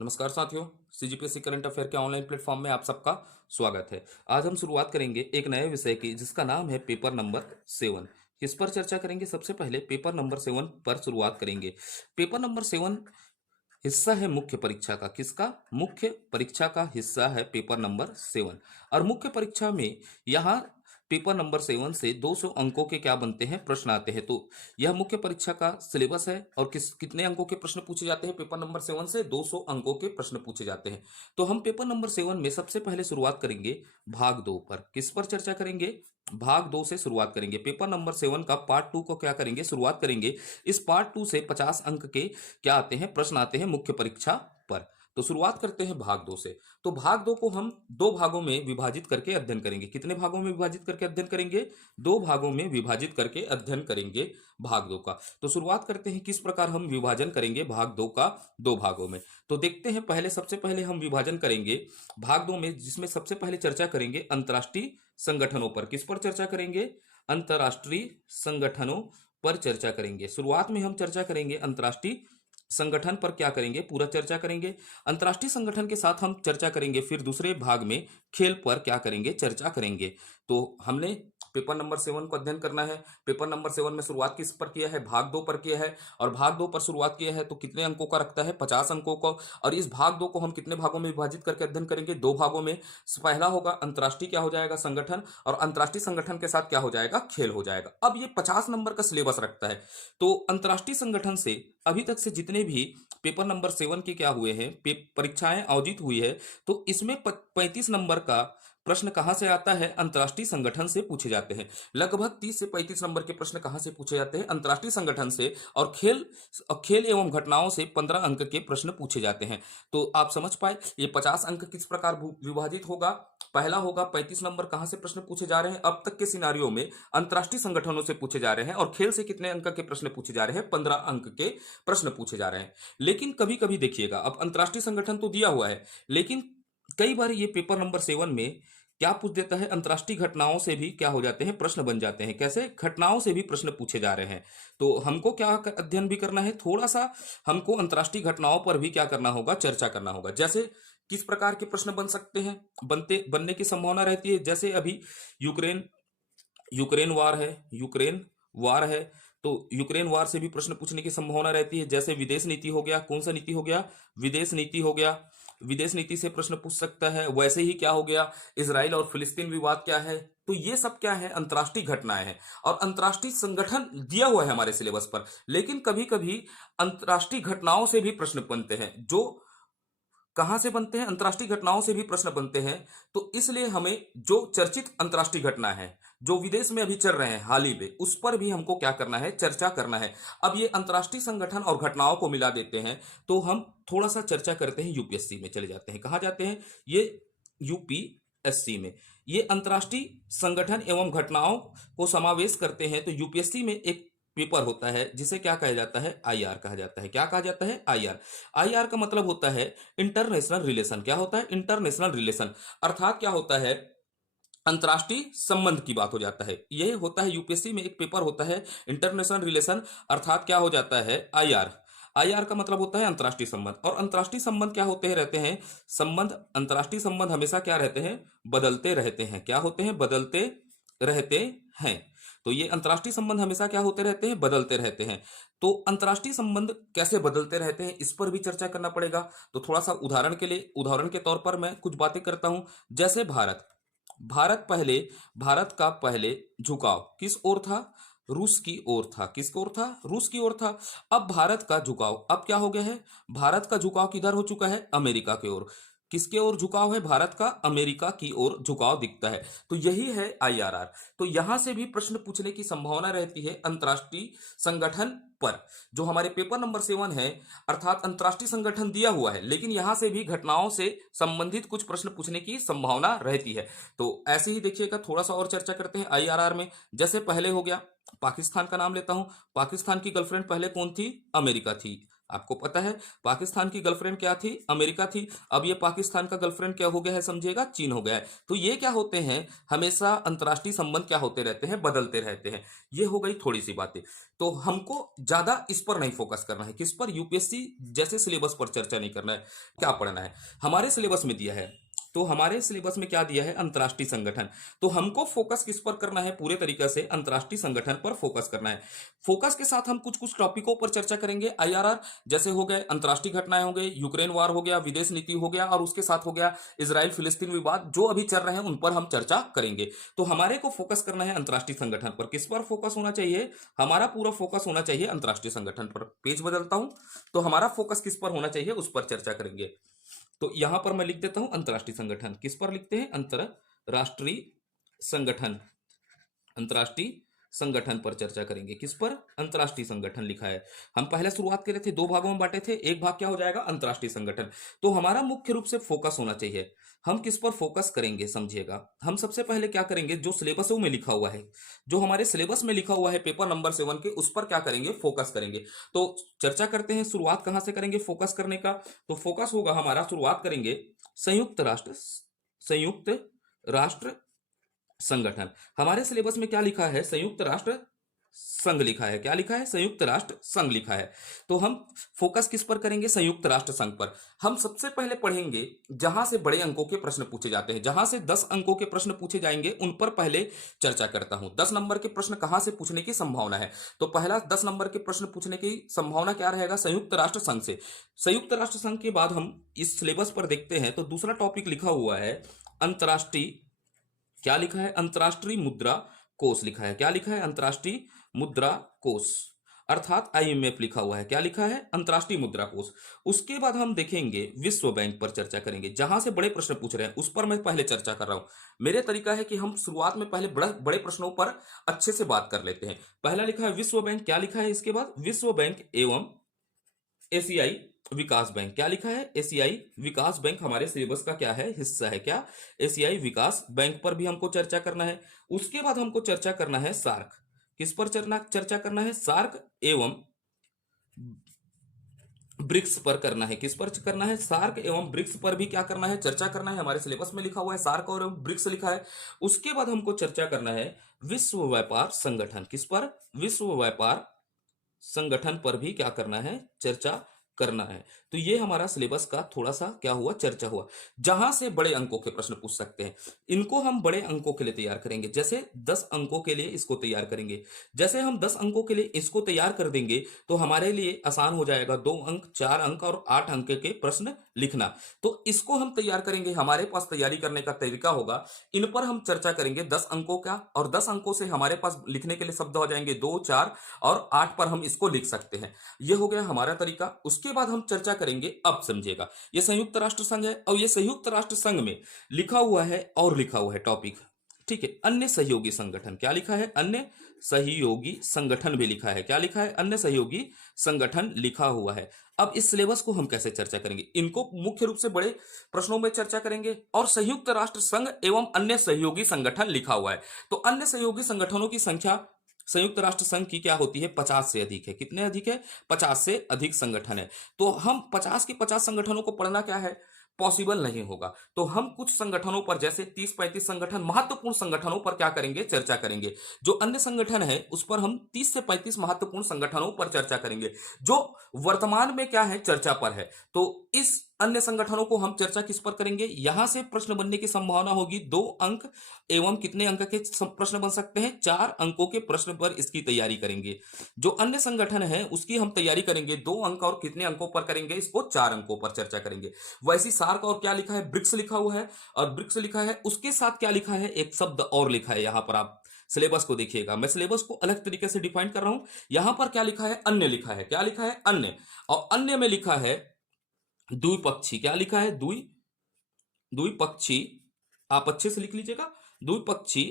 नमस्कार साथियों। CGPSC current affair के ऑनलाइन प्लेटफॉर्म में आप सबका स्वागत है। आज हम शुरुआत करेंगे एक नए विषय की जिसका नाम है पेपर नंबर 7। किस पर चर्चा करेंगे? सबसे पहले पेपर नंबर 7 पर शुरुआत करेंगे। पेपर नंबर 7 हिस्सा है मुख्य परीक्षा का। किसका? मुख्य परीक्षा का हिस्सा है पेपर नंबर 7। और मुख्य परीक्षा में यहाँ पेपर नंबर 7 से 200 अंकों के क्या बनते हैं? प्रश्न आते हैं। तो यह मुख्य परीक्षा का सिलेबस है और कितने अंकों के प्रश्न पूछे जाते हैं? पेपर नंबर 7 से 200 अंकों के प्रश्न पूछे जाते हैं। तो हम पेपर नंबर 7 में सबसे पहले शुरुआत करेंगे भाग 2 पर। किस पर चर्चा करेंगे? भाग 2 से शुरुआत करेंगे। पेपर नंबर 7 का पार्ट 2 को क्या करेंगे? शुरुआत करेंगे। इस पार्ट 2 से 50 अंक के क्या आते हैं? प्रश्न आते हैं मुख्य परीक्षा पर। तो शुरुआत करते हैं भाग 2 से। तो भाग 2 को हम दो भागों में विभाजित करके अध्ययन करेंगे। कितने भागों में विभाजित करके अध्ययन करेंगे? दो भागों में विभाजित करके अध्ययन करेंगे भाग 2 का। तो शुरुआत करते हैं किस प्रकार हम विभाजन करेंगे भाग 2 का दो भागों में। तो देखते हैं। सबसे पहले हम विभाजन करेंगे भाग 2 में, जिसमें सबसे पहले चर्चा करेंगे अंतर्राष्ट्रीय संगठनों पर। किस पर चर्चा करेंगे? अंतर्राष्ट्रीय संगठनों पर चर्चा करेंगे। शुरुआत में हम चर्चा करेंगे अंतर्राष्ट्रीय संगठन पर। क्या करेंगे? पूरा चर्चा करेंगे। अंतर्राष्ट्रीय संगठन के साथ हम चर्चा करेंगे। फिर दूसरे भाग में खेल पर क्या करेंगे? चर्चा करेंगे। तो हमने पेपर नंबर 7 को अध्ययन करना है। पेपर नंबर 7 में शुरुआत किस पर किया है? भाग 2 पर किया है। और भाग 2 पर शुरुआत किया है तो कितने अंकों का रखता है? 50 अंकों को। और इस भाग 2 को हम कितने भागों में विभाजित करके अध्ययन करेंगे? दो भागों में। पहला होगा अंतर्राष्ट्रीय क्या हो जाएगा? संगठन। और अंतर्राष्ट्रीय संगठन के साथ क्या हो जाएगा? खेल हो जाएगा। अब ये 50 नंबर का सिलेबस रखता है। तो अंतर्राष्ट्रीय संगठन से अभी तक से जितने भी पेपर नंबर 7 के क्या हुए हैं, परीक्षाएं आयोजित हुई है, तो इसमें 35 नंबर का प्रश्न कहां से आता है? अंतर्राष्ट्रीय संगठन से पूछे जाते हैं। लगभग 30 से 35 नंबर के प्रश्न कहां से पूछे जाते हैं? अंतर्राष्ट्रीय संगठन से। और खेल एवं घटनाओं से 15 अंक के प्रश्न पूछे जाते हैं। तो आप समझ पाए ये 50 अंक किस प्रकार विभाजित होगा। पहला होगा 35 नंबर कहां से प्रश्न पूछे जा रहे हैं अब तक के सिनारियों में? अंतर्राष्ट्रीय संगठनों से पूछे जा रहे हैं। और खेल से कितने अंक के प्रश्न पूछे जा रहे हैं? 15 अंक के प्रश्न पूछे जा रहे हैं। लेकिन कभी कभी देखिएगा, अब अंतर्राष्ट्रीय संगठन तो दिया हुआ है, लेकिन कई बार ये पेपर नंबर 7 में क्या पूछ देता है? अंतर्राष्ट्रीय घटनाओं से भी क्या हो जाते हैं? प्रश्न बन जाते हैं। कैसे? घटनाओं से भी प्रश्न पूछे जा रहे हैं। तो हमको क्या अध्ययन भी करना है? थोड़ा सा हमको अंतर्राष्ट्रीय घटनाओं पर भी क्या करना होगा? चर्चा करना होगा। जैसे किस प्रकार के प्रश्न बन सकते हैं, बनने की संभावना रहती है? जैसे अभी यूक्रेन यूक्रेन वार है। यूक्रेन वार है तो यूक्रेन वार से भी प्रश्न पूछने की संभावना रहती है। जैसे विदेश नीति हो गया। कौन सा नीति हो गया? विदेश नीति हो गया। विदेश नीति से प्रश्न पूछ सकता है। वैसे ही क्या हो गया? इजराइल और फिलिस्तीन विवाद क्या है? तो ये सब क्या है? अंतर्राष्ट्रीय घटनाएं हैं। और अंतर्राष्ट्रीय संगठन दिया हुआ है हमारे सिलेबस पर, लेकिन कभी कभी अंतर्राष्ट्रीय घटनाओं से भी प्रश्न बनते हैं। जो कहां से बनते हैं? अंतर्राष्ट्रीय घटनाओं से भी प्रश्न बनते हैं। तो इसलिए हमें जो चर्चित अंतर्राष्ट्रीय घटना है, जो विदेश में अभी चल रहे हैं हाल ही में, उस पर भी हमको क्या करना है? चर्चा करना है। अब ये अंतर्राष्ट्रीय संगठन और घटनाओं को मिला देते हैं। तो हम थोड़ा सा चर्चा करते हैं, यूपीएससी में चले जाते हैं। कहां जाते हैं? ये यूपीएससी में ये अंतर्राष्ट्रीय संगठन एवं घटनाओं को समावेश करते हैं। तो यूपीएससी में एक पेपर होता है जिसे क्या कहा जाता है? आईआर कहा जाता है। क्या कहा जाता है? आईआर। आईआर का मतलब होता है इंटरनेशनल रिलेशन। क्या होता है? International relation. अर्थात क्या होता है? अंतर्राष्ट्रीय संबंध की बात हो जाता है। यह होता है यूपीएससी में एक पेपर होता है इंटरनेशनल रिलेशन, अर्थात क्या हो जाता है? आईआर। आईआर का मतलब होता है अंतर्राष्ट्रीय संबंध। और अंतर्राष्ट्रीय संबंध क्या होते हैं? रहते हैं संबंध। अंतर्राष्ट्रीय संबंध हमेशा क्या रहते हैं? बदलते रहते हैं। क्या होते हैं? बदलते रहते हैं। तो ये अंतर्राष्ट्रीय संबंध हमेशा क्या होते रहते हैं? बदलते रहते हैं। तो अंतर्राष्ट्रीय संबंध कैसे बदलते रहते हैं, इस पर भी चर्चा करना पड़ेगा। तो थोड़ा सा उदाहरण के तौर पर मैं कुछ बातें करता हूं। जैसे भारत का पहले झुकाव किस ओर था? रूस की ओर था। किसकी ओर था? रूस की ओर था। अब भारत का झुकाव अब क्या हो गया है? भारत का झुकाव किधर हो चुका है? अमेरिका की ओर। किसके ओर झुकाव है? भारत का अमेरिका की ओर झुकाव दिखता है। तो यही है आईआरआर। तो यहां से भी प्रश्न पूछने की संभावना रहती है अंतर्राष्ट्रीय संगठन पर। जो हमारे पेपर नंबर 7 है, अर्थात अंतर्राष्ट्रीय संगठन दिया हुआ है, लेकिन यहां से भी घटनाओं से संबंधित कुछ प्रश्न पूछने की संभावना रहती है। तो ऐसे ही देखिएगा, थोड़ा सा और चर्चा करते हैं आईआरआर में। जैसे पहले हो गया, पाकिस्तान का नाम लेता हूं। पाकिस्तान की गर्लफ्रेंड पहले कौन थी? अमेरिका थी। आपको पता है पाकिस्तान की गर्लफ्रेंड क्या थी? अमेरिका थी। अब ये पाकिस्तान का गर्लफ्रेंड क्या हो गया है समझिएगा? चीन हो गया है। तो ये क्या होते हैं, हमेशा अंतर्राष्ट्रीय संबंध क्या होते रहते हैं, बदलते रहते हैं। ये हो गई थोड़ी सी बातें। तो हमको ज्यादा इस पर नहीं फोकस करना है। किस पर? यूपीएससी जैसे सिलेबस पर चर्चा नहीं करना है। क्या पढ़ना है? हमारे सिलेबस में दिया है, तो हमारे सिलेबस में क्या दिया है? अंतर्राष्ट्रीय संगठन। तो हमको फोकस किस पर करना है? पूरे तरीके से अंतर्राष्ट्रीय संगठन पर फोकस करना है। फोकस के साथ हम कुछ कुछ टॉपिकों पर चर्चा करेंगे। आईआरआर जैसे हो गए, अंतर्राष्ट्रीय घटनाएं हो गई, यूक्रेन वार हो गया, विदेश नीति हो गया, और उसके साथ हो गया इजराइल फिलिस्तीन विवाद, जो अभी चल रहे हैं उन पर हम चर्चा करेंगे। तो हमारे को फोकस करना है अंतर्राष्ट्रीय संगठन पर। किस पर फोकस होना चाहिए? हमारा पूरा फोकस होना चाहिए अंतर्राष्ट्रीय संगठन पर। पेज बदलता हूं, तो हमारा फोकस किस पर होना चाहिए उस पर चर्चा करेंगे। तो यहां पर मैं लिख देता हूं अंतर्राष्ट्रीय संगठन। किस पर लिखते हैं? अंतर्राष्ट्रीय संगठन। अंतर्राष्ट्रीय संगठन पर चर्चा करेंगे। किस पर? अंतर्राष्ट्रीय संगठन लिखा है। हम पहले शुरुआत करे थे, दो भागों में बांटे थे। एक भाग क्या हो जाएगा? अंतर्राष्ट्रीय संगठन। तो हमारा मुख्य रूप से फोकस होना चाहिए। हम किस पर फोकस करेंगे समझिएगा। हम सबसे पहले क्या करेंगे, जो सिलेबसों में लिखा हुआ है, जो हमारे सिलेबस में लिखा हुआ है पेपर नंबर 7 के, उस पर क्या करेंगे? फोकस करेंगे। तो चर्चा करते हैं, शुरुआत कहां से करेंगे फोकस करने का? तो फोकस होगा हमारा, शुरुआत करेंगे संयुक्त राष्ट्र संगठन। हमारे सिलेबस में क्या लिखा है? संयुक्त राष्ट्र संघ लिखा है। क्या लिखा है? संयुक्त राष्ट्र संघ लिखा है। तो हम फोकस किस पर करेंगे? संयुक्त राष्ट्र संघ पर। हम सबसे पहले पढ़ेंगे जहां से बड़े अंकों के प्रश्न पूछे जाते हैं। जहां से 10 अंकों के प्रश्न पूछे जाएंगे उन पर पहले चर्चा करता हूं। 10 नंबर के प्रश्न कहां से पूछने की संभावना है? तो पहला 10 नंबर के प्रश्न पूछने की संभावना क्या रहेगा? संयुक्त राष्ट्र संघ से। संयुक्त राष्ट्र संघ के बाद हम इस सिलेबस पर देखते हैं, तो दूसरा टॉपिक लिखा हुआ है अंतर्राष्ट्रीय, क्या लिखा है? अंतर्राष्ट्रीय मुद्रा कोष लिखा है। क्या लिखा है? अंतर्राष्ट्रीय मुद्रा कोष, अर्थात आईएमएफ लिखा हुआ है। क्या लिखा है? अंतर्राष्ट्रीय मुद्रा कोष। उसके बाद हम देखेंगे विश्व बैंक पर चर्चा करेंगे। जहां से बड़े प्रश्न पूछ रहे हैं उस पर मैं पहले चर्चा कर रहा हूं। मेरे तरीका है कि हम शुरुआत में पहले बड़े बड़े प्रश्नों पर अच्छे से बात कर लेते हैं। पहला लिखा है विश्व बैंक। क्या लिखा है इसके बाद? विश्व बैंक एवं एशियाई विकास बैंक। क्या लिखा है? एशियाई विकास बैंक हमारे सिलेबस का क्या है? हिस्सा है। क्या? एशियाई विकास बैंक पर भी हमको चर्चा करना है। उसके बाद हमको चर्चा करना है सार्क। किस पर चर्चा करना है? सार्क एवं ब्रिक्स पर करना है। किस पर करना है? सार्क एवं ब्रिक्स पर भी क्या करना है? चर्चा करना है। हमारे सिलेबस में लिखा हुआ है सार्क और ब्रिक्स लिखा है। उसके बाद हमको चर्चा करना है विश्व व्यापार संगठन। किस पर? विश्व व्यापार संगठन पर भी क्या करना है? चर्चा करना है। तो ये हमारा सिलेबस का थोड़ा सा क्या हुआ? चर्चा हुआ। जहां से बड़े अंकों के प्रश्न पूछ सकते हैं, इनको हम बड़े अंकों के लिए तैयार करेंगे। जैसे 10 अंकों के लिए इसको तैयार करेंगे। जैसे हम 10 अंकों के लिए इसको तैयार कर देंगे तो हमारे लिए आसान हो जाएगा 2 अंक, 4 अंक और 8 अंक के प्रश्न लिखना। तो इसको हम तैयार करेंगे। हमारे पास तैयारी करने का तरीका होगा, इन पर हम चर्चा करेंगे 10 अंकों का, और 10 अंकों से हमारे पास लिखने के लिए शब्द हो जाएंगे 2, 4 और 8 पर हम इसको लिख सकते हैं। ये हो गया हमारा तरीका। उसके बाद हम चर्चा करेंगे, अब समझिएगा, ये संयुक्त राष्ट्र संघ है और ये संयुक्त राष्ट्र संघ में लिखा हुआ है और लिखा हुआ है टॉपिक, ठीक है, अन्य सहयोगी संगठन। क्या लिखा है? अन्य सहयोगी संगठन भी लिखा है। क्या लिखा है? अन्य सहयोगी संगठन लिखा हुआ है। अब इस सिलेबस को हम कैसे चर्चा करेंगे? इनको मुख्य रूप से बड़े प्रश्नों में चर्चा करेंगे, और संयुक्त राष्ट्र संघ एवं अन्य सहयोगी संगठन लिखा हुआ है। तो अन्य सहयोगी संगठनों की संख्या संयुक्त राष्ट्र संघ की क्या होती है? 50 से अधिक है। कितने अधिक है? 50 से अधिक संगठन है। तो हम 50 के 50 संगठनों को पढ़ना क्या है? पॉसिबल नहीं होगा। तो हम कुछ संगठनों पर, जैसे 30-35 संगठन, महत्वपूर्ण संगठनों पर क्या करेंगे? चर्चा करेंगे। जो अन्य संगठन है उस पर हम 30 से 35 महत्वपूर्ण संगठनों पर चर्चा करेंगे जो वर्तमान में क्या है? चर्चा पर है। तो इस अन्य संगठनों को हम चर्चा किस पर करेंगे? यहां से प्रश्न बनने की संभावना होगी 2 अंक एवं कितने अंक के प्रश्न बन सकते हैं? 4 अंकों के प्रश्न पर इसकी तैयारी करेंगे। जो अन्य संगठन है उसकी हम तैयारी करेंगे 2 अंक, और कितने अंकों पर करेंगे? इसको 4 अंकों पर चर्चा करेंगे। वैसी सार्क और क्या लिखा है? ब्रिक्स लिखा हुआ है, और ब्रिक्स लिखा है, उसके साथ क्या लिखा है? एक शब्द और लिखा है। यहां पर आप सिलेबस को देखिएगा, मैं सिलेबस को अलग तरीके से डिफाइन कर रहा हूं। यहां पर क्या लिखा है? अन्य लिखा है। क्या लिखा है? अन्य। और अन्य में लिखा है द्विपक्षी। क्या लिखा है? द्विपक्षी, आप अच्छे से लिख लीजिएगा। द्विपक्षी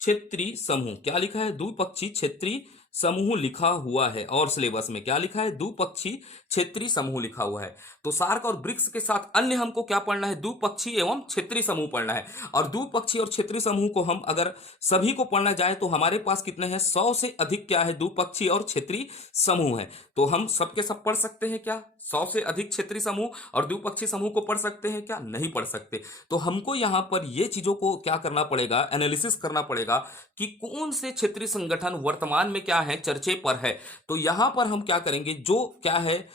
क्षेत्रीय समूह। क्या लिखा है? द्विपक्षी क्षेत्रीय समूह लिखा हुआ है, और सिलेबस में क्या लिखा है, द्विपक्षीय क्षेत्रीय समूह लिखा हुआ है। तो सार्क और ब्रिक्स के साथ अन्य हमको क्या पढ़ना है, द्विपक्षीय एवं क्षेत्रीय समूह पढ़ना है। और द्विपक्षीय और क्षेत्रीय समूह को हम अगर सभी को पढ़ना जाए तो हमारे पास कितने हैं, 100 से अधिक क्या है, द्विपक्षीय और क्षेत्रीय समूह है। तो हम सबके सब पढ़ सकते हैं क्या, 100 से अधिक क्षेत्रीय समूह और द्विपक्षीय समूह को पढ़ सकते हैं क्या, नहीं पढ़ सकते। तो हमको यहां पर ये चीजों को क्या करना पड़ेगा, एनालिसिस करना पड़ेगा कि कौन से क्षेत्रीय संगठन वर्तमान में क्या है, चर्चे पर है। तो यहां पर हम क्या करेंगे, जो क्या है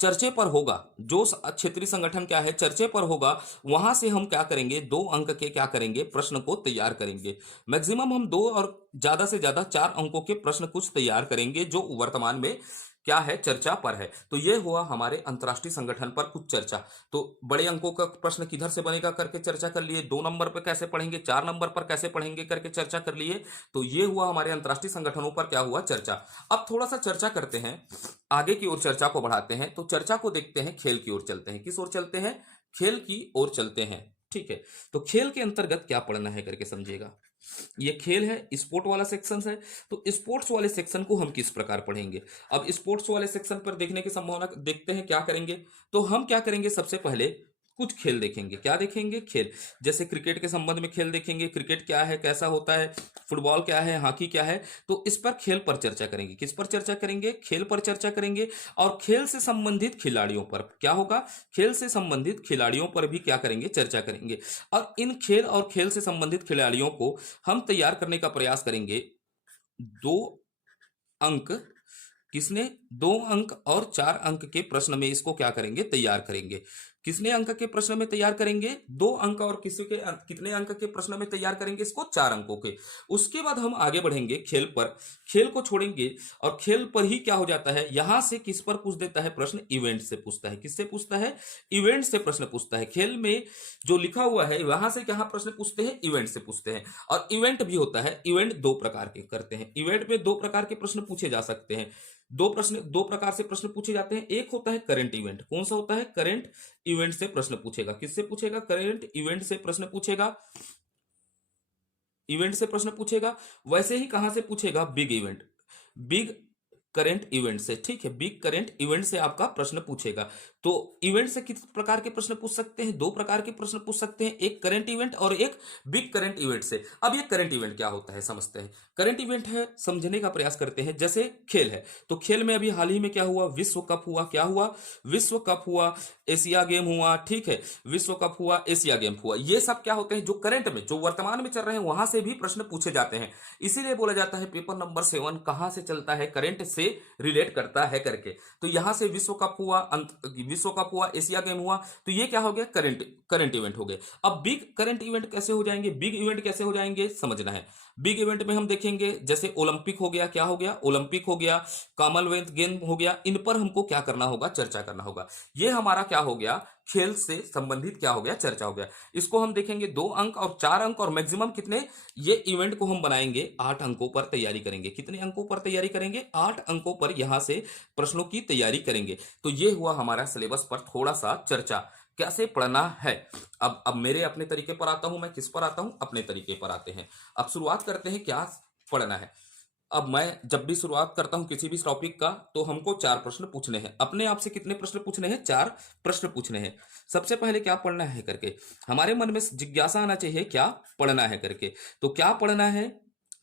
चर्चे पर होगा, जो क्षेत्रीय संगठन क्या है चर्चे पर होगा, वहां से हम क्या करेंगे, 2 अंक के क्या करेंगे, प्रश्न को तैयार करेंगे। मैक्सिमम हम 2 और ज्यादा से ज्यादा 4 अंकों के प्रश्न कुछ तैयार करेंगे जो वर्तमान में क्या है, चर्चा पर है। तो ये हुआ हमारे अंतर्राष्ट्रीय संगठन पर कुछ चर्चा। तो बड़े अंकों का प्रश्न किधर से बनेगा करके चर्चा कर लिए, 2 नंबर पर कैसे पढ़ेंगे, 4 नंबर पर कैसे पढ़ेंगे करके चर्चा कर लिए। तो ये हुआ हमारे अंतर्राष्ट्रीय संगठनों पर क्या हुआ, चर्चा। अब थोड़ा सा चर्चा करते हैं, आगे की ओर चर्चा को बढ़ाते हैं। तो चर्चा को देखते हैं, खेल की ओर चलते हैं। किस ओर चलते हैं, खेल की ओर चलते हैं। ठीक है, तो खेल के अंतर्गत क्या पढ़ना है करके समझिएगा। ये खेल है, स्पोर्ट वाला सेक्शन है। तो स्पोर्ट्स वाले सेक्शन को हम किस प्रकार पढ़ेंगे। अब स्पोर्ट्स वाले सेक्शन पर देखने की संभावना देखते हैं क्या करेंगे। तो हम क्या करेंगे, सबसे पहले कुछ खेल देखेंगे। क्या देखेंगे, खेल। जैसे क्रिकेट के संबंध में खेल देखेंगे, क्रिकेट क्या है, कैसा होता है, फुटबॉल क्या है, हॉकी क्या है। तो इस पर खेल पर चर्चा करेंगे। किस पर चर्चा करेंगे, खेल पर चर्चा करेंगे। और खेल से संबंधित खिलाड़ियों पर क्या होगा, खेल से संबंधित खिलाड़ियों पर भी क्या करेंगे, चर्चा करेंगे। और इन खेल और खेल से संबंधित खिलाड़ियों को हम तैयार करने का प्रयास करेंगे। 2 अंक, किसने, 2 अंक और 4 अंक के प्रश्न में इसको क्या करेंगे, तैयार करेंगे। किसने अंक के प्रश्न में तैयार करेंगे, 2 अंक, और कितने अंक के प्रश्न में तैयार करेंगे इसको, 4 अंकों के। उसके बाद हम आगे बढ़ेंगे खेल पर, खेल को छोड़ेंगे। और खेल पर ही क्या हो जाता है, यहां से किस पर पूछ देता है प्रश्न, इवेंट से पूछता है। किससे पूछता है, इवेंट से प्रश्न पूछता है। खेल में जो लिखा हुआ है वहां से क्या प्रश्न पूछते हैं, इवेंट से पूछते हैं। और इवेंट भी होता है, इवेंट 2 प्रकार के करते हैं। इवेंट में 2 प्रकार के प्रश्न पूछे जा सकते हैं। 2 प्रकार से प्रश्न पूछे जाते हैं। एक होता है करंट इवेंट। कौन सा होता है, करंट इवेंट से प्रश्न पूछेगा। किससे पूछेगा, करंट इवेंट से प्रश्न पूछेगा, इवेंट से प्रश्न पूछेगा। वैसे ही कहां से पूछेगा, big event, big current event से। ठीक है, बिग करंट इवेंट से आपका प्रश्न पूछेगा। तो इवेंट से किस प्रकार के प्रश्न पूछ सकते हैं, 2 प्रकार के प्रश्न पूछ सकते हैं, एक करंट इवेंट और एक बिग करंट इवेंट से। अब ये करंट इवेंट क्या होता है समझते हैं। करंट इवेंट है, समझने का प्रयास करते हैं। जैसे खेल है, तो खेल में अभी हाल ही में क्या हुआ, विश्व कप हुआ। क्या हुआ, विश्व कप हुआ, एशिया गेम हुआ। ठीक है, विश्व कप हुआ, एशिया गेम हुआ। ये सब क्या होते हैं, जो करंट में, जो वर्तमान में चल रहे हैं वहां से भी प्रश्न पूछे जाते हैं। इसीलिए बोला जाता है पेपर नंबर 7 कहां से चलता है, करंट से रिलेट करता है करके। तो यहां से विश्व कप हुआ, विश्व कप हुआ, एशिया गेम हुआ। तो ये क्या हो गया, करंट करंट इवेंट हो गए। अब बिग करंट इवेंट कैसे हो जाएंगे, बिग इवेंट कैसे हो जाएंगे समझना है। बिग इवेंट में हम देखेंगे जैसे ओलंपिक हो गया। क्या हो गया, ओलंपिक हो गया, कॉमनवेल्थ गेम हो गया। इन पर हमको क्या करना होगा, चर्चा करना होगा। ये हमारा क्या हो गया, खेल से संबंधित क्या हो गया, चर्चा हो गया। इसको हम देखेंगे 2 अंक और 4 अंक, और मैक्सिमम कितने, ये इवेंट को हम बनाएंगे 8 अंकों पर तैयारी करेंगे। कितने अंकों पर तैयारी करेंगे, 8 अंकों पर यहां से प्रश्नों की तैयारी करेंगे। तो ये हुआ हमारा सिलेबस पर थोड़ा सा चर्चा, कैसे पढ़ना है। अब मेरे अपने तरीके पर आता हूं, मैं किस पर आता हूं, अपने तरीके पर आते हैं। अब शुरुआत करते हैं क्या पढ़ना है। अब मैं जब भी शुरुआत करता हूं किसी भी टॉपिक का, तो हमको 4 प्रश्न पूछने हैं। अपने आप से कितने प्रश्न पूछने हैं, 4 प्रश्न पूछने हैं। सबसे पहले क्या पढ़ना है करके हमारे मन में जिज्ञासा आना चाहिए, क्या पढ़ना है करके। तो क्या पढ़ना है,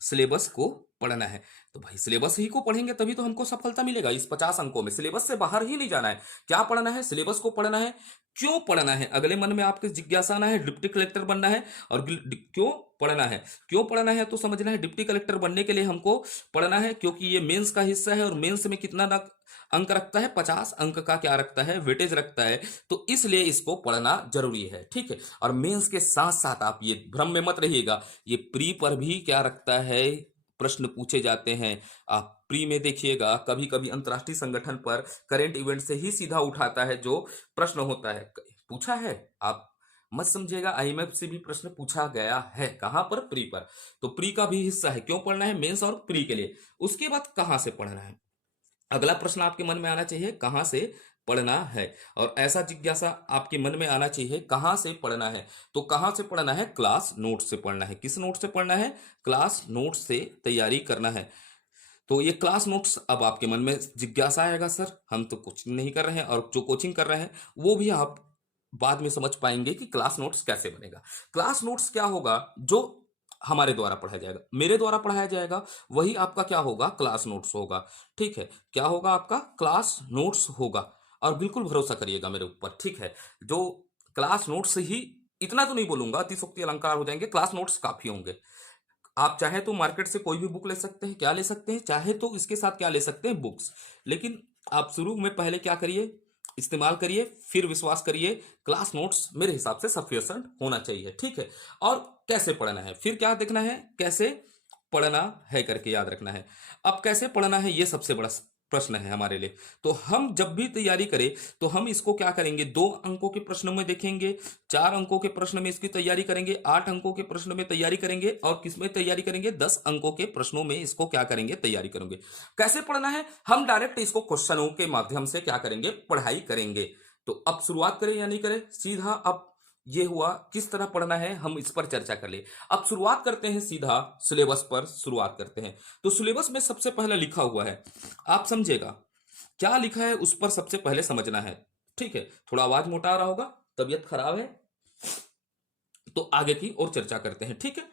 सिलेबस को पढ़ना है। तो भाई सिलेबस ही को पढ़ेंगे तभी तो हमको सफलता मिलेगा। इस 50 अंकों में सिलेबस से बाहर ही नहीं जाना है। क्या पढ़ना है, सिलेबस को पढ़ना है। क्यों पढ़ना है, अगले मन में आपके जिज्ञासा आना है, डिप्टी कलेक्टर बनना है। और क्यों पढ़ना है, क्यों पढ़ना है तो समझना है। डिप्टी कलेक्टर बनने के लिए हमको पढ़ना है क्योंकि ये मेंस का हिस्सा है, और मेंस में कितना अंक रखता है, 50 अंक का क्या रखता है, वेटेज रखता है। तो इसलिए इसको पढ़ना जरूरी है। ठीक है, और मेंस के साथ साथ आप ये भ्रम में मत रहिएगा, ये प्री पर भी क्या रखता है, प्रश्न पूछे जाते हैं। आप प्री में देखिएगा, कभी कभी अंतर्राष्ट्रीय संगठन पर करेंट इवेंट से ही सीधा उठाता है जो प्रश्न होता है, पूछा है। आप मत समझिएगा, आईएमएफ से भी प्रश्न पूछा गया है। कहां पर, प्री पर। तो प्री का भी हिस्सा है। क्यों पढ़ना है, मेंस और प्री के लिए। उसके बाद कहां से पढ़ना है, अगला प्रश्न आपके मन में आना चाहिए, कहां से पढ़ना है। और ऐसा जिज्ञासा आपके मन में आना चाहिए, कहां से पढ़ना है। तो कहां से पढ़ना है, क्लास नोट से पढ़ना है। किस नोट से पढ़ना है, क्लास नोट से तैयारी करना है। तो ये क्लास नोट्स, अब आपके मन में जिज्ञासा आएगा, सर हम तो कुछ नहीं कर रहे हैं और जो कोचिंग कर रहे हैं वो भी आप बाद में समझ पाएंगे कि क्लास नोट्स कैसे बनेगा। क्लास नोट्स क्या होगा? जो हमारे द्वारा पढ़ाया जाएगा, मेरे द्वारा पढ़ाया जाएगा, वही आपका क्या होगा? क्लास नोट्स होगा। ठीक है, क्या होगा? आपका क्लास नोट्स होगा। और बिल्कुल भरोसा करिएगा मेरे ऊपर, ठीक है। जो क्लास नोट्स ही, इतना तो नहीं बोलूंगा, अतिशोक्ति अलंकार हो जाएंगे, क्लास नोट्स काफी होंगे। आप चाहे तो मार्केट से कोई भी बुक ले सकते हैं, क्या ले सकते हैं, चाहे तो इसके साथ क्या ले सकते हैं? बुक्स। लेकिन आप शुरू में पहले क्या करिए? इस्तेमाल करिए, फिर विश्वास करिए। क्लास नोट्स मेरे हिसाब से सफिशिएंट होना चाहिए, ठीक है। और कैसे पढ़ना है, फिर क्या देखना है? कैसे पढ़ना है करके याद रखना है। अब कैसे पढ़ना है ये सबसे बड़ा प्रश्न है हमारे लिए। तो हम जब भी तैयारी करें तो हम इसको क्या करेंगे? 2 अंकों के प्रश्नों में देखेंगे, 4 अंकों के प्रश्न में इसकी तैयारी करेंगे, 8 अंकों के प्रश्न में तैयारी करेंगे, और किसमें तैयारी करेंगे? 10 अंकों के प्रश्नों में इसको क्या करेंगे? तैयारी करेंगे। कैसे पढ़ना है? हम डायरेक्ट इसको क्वेश्चनों के माध्यम से क्या करेंगे? पढ़ाई करेंगे। तो अब शुरुआत करें या नहीं करें? सीधा अब ये हुआ, किस तरह पढ़ना है हम इस पर चर्चा कर ले। अब शुरुआत करते हैं, सीधा सिलेबस पर शुरुआत करते हैं। तो सिलेबस में सबसे पहले लिखा हुआ है, आप समझेगा क्या लिखा है उस पर सबसे पहले समझना है, ठीक है। थोड़ा आवाज मोटा आ रहा होगा, तबीयत खराब है, तो आगे की और चर्चा करते हैं, ठीक है।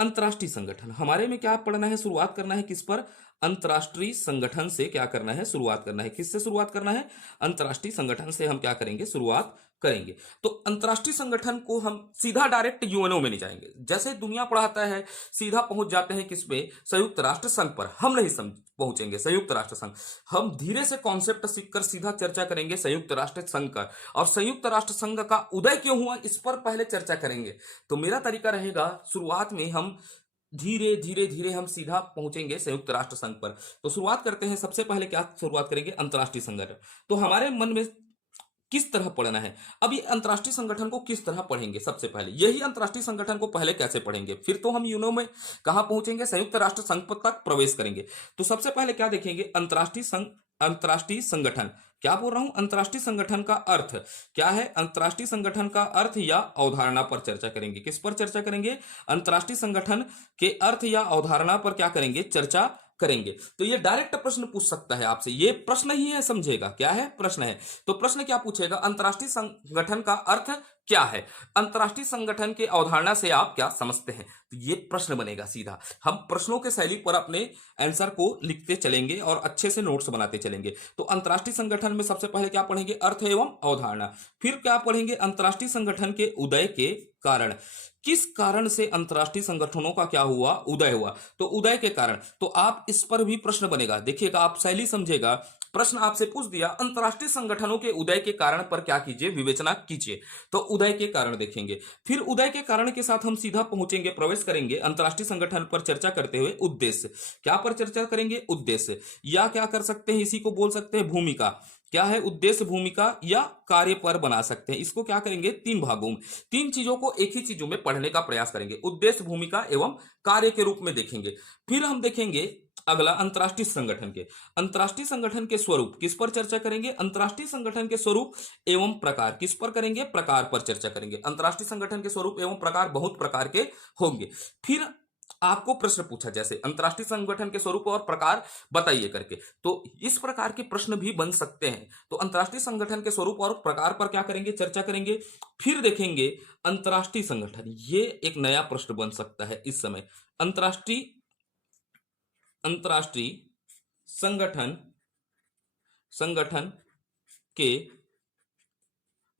अंतर्राष्ट्रीय संगठन, हमारे में क्या पढ़ना है? शुरुआत करना है किस पर? अंतर्राष्ट्रीय संगठन से क्या करना है? शुरुआत करना है। किससे शुरुआत करना है? अंतर्राष्ट्रीय संगठन से हम क्या करेंगे? शुरुआत करेंगे। तो अंतर्राष्ट्रीय संगठन को हम सीधा डायरेक्ट यूएनओ में नहीं जाएंगे, जैसे दुनिया पढ़ाता है सीधा पहुंच जाते हैं किसमें? संयुक्त राष्ट्र संघ पर। हम नहीं पहुंचेंगे संयुक्त राष्ट्र संघ। हम धीरे से कॉन्सेप्ट सीखकर सीधा चर्चा करेंगे संयुक्त राष्ट्र संघ का। और संयुक्त राष्ट्र संघ का उदय क्यों हुआ, इस पर पहले चर्चा करेंगे। तो मेरा तरीका रहेगा, शुरुआत में हम धीरे धीरे धीरे हम सीधा पहुंचेंगे संयुक्त राष्ट्र संघ पर। तो शुरुआत करते हैं, सबसे पहले क्या शुरुआत करेंगे? अंतर्राष्ट्रीय संगठन। तो हमारे मन में किस तरह पढ़ना है? अब ये अंतर्राष्ट्रीय संगठन को किस तरह पढ़ेंगे? सबसे पहले यही अंतर्राष्ट्रीय संगठन को पहले कैसे पढ़ेंगे, फिर तो हम यूनो में कहां पहुंचेंगे? संयुक्त राष्ट्र संघ तक प्रवेश करेंगे। तो सबसे पहले क्या देखेंगे? अंतर्राष्ट्रीय संगठन। क्या बोल रहा हूं? अंतर्राष्ट्रीय संगठन का अर्थ क्या है? अंतर्राष्ट्रीय संगठन का अर्थ या अवधारणा पर चर्चा करेंगे। किस पर चर्चा करेंगे? अंतर्राष्ट्रीय संगठन के अर्थ या अवधारणा पर क्या करेंगे? चर्चा करेंगे। तो ये डायरेक्ट प्रश्न पूछ सकता है आपसे, ये प्रश्न ही है, समझेगा क्या है? प्रश्न है। तो प्रश्न क्या पूछेगा? अंतर्राष्ट्रीय संगठन का अर्थ क्या है? अंतर्राष्ट्रीय संगठन के अवधारणा से आप क्या समझते हैं? तो ये प्रश्न बनेगा सीधा। हम प्रश्नों के शैली पर अपने आंसर को लिखते चलेंगे और अच्छे से नोट्स बनाते चलेंगे। तो अंतर्राष्ट्रीय संगठन में सबसे पहले क्या पढ़ेंगे? अर्थ एवं अवधारणा। फिर क्या पढ़ेंगे? अंतर्राष्ट्रीय संगठन के उदय के कारण। किस कारण से अंतर्राष्ट्रीय संगठनों का क्या हुआ? उदय हुआ। तो उदय के कारण, तो आप इस पर भी प्रश्न बनेगा, देखिएगा आप शैली समझेगा। प्रश्न आपसे पूछ दिया, अंतर्राष्ट्रीय संगठनों के उदय के कारण पर क्या कीजिए? विवेचना कीजिए। तो उदय के कारण देखेंगे। फिर उदय के कारण के साथ हम सीधा पहुंचेंगे, प्रवेश करेंगे अंतर्राष्ट्रीय संगठन पर चर्चा करते हुए उद्देश्य। क्या पर चर्चा करेंगे? उद्देश्य। या क्या कर सकते हैं, इसी को बोल सकते हैं भूमिका। क्या है? उद्देश्य, भूमिका या कार्य पर बना सकते हैं। इसको क्या करेंगे? 3 भागों में, 3 चीजों को एक ही चीजों में पढ़ने का प्रयास करेंगे। उद्देश्य, भूमिका एवं कार्य के रूप में देखेंगे। फिर हम देखेंगे अगला अंतर्राष्ट्रीय संगठन के, अंतर्राष्ट्रीय संगठन के स्वरूप। किस पर चर्चा करेंगे? अंतर्राष्ट्रीय संगठन के स्वरूप एवं प्रकार। किस पर करेंगे? प्रकार पर चर्चा करेंगे। अंतर्राष्ट्रीय संगठन के स्वरूप एवं प्रकार बहुत प्रकार के होंगे। फिर आपको प्रश्न पूछा जैसे अंतर्राष्ट्रीय संगठन के स्वरूप और प्रकार बताइए करके, तो इस प्रकार के प्रश्न भी बन सकते हैं। तो अंतर्राष्ट्रीय संगठन के स्वरूप और प्रकार पर क्या करेंगे? चर्चा करेंगे। फिर देखेंगे अंतर्राष्ट्रीय संगठन, ये एक नया प्रश्न बन सकता है इस समय। अंतर्राष्ट्रीय अंतर्राष्ट्रीय संगठन संगठन के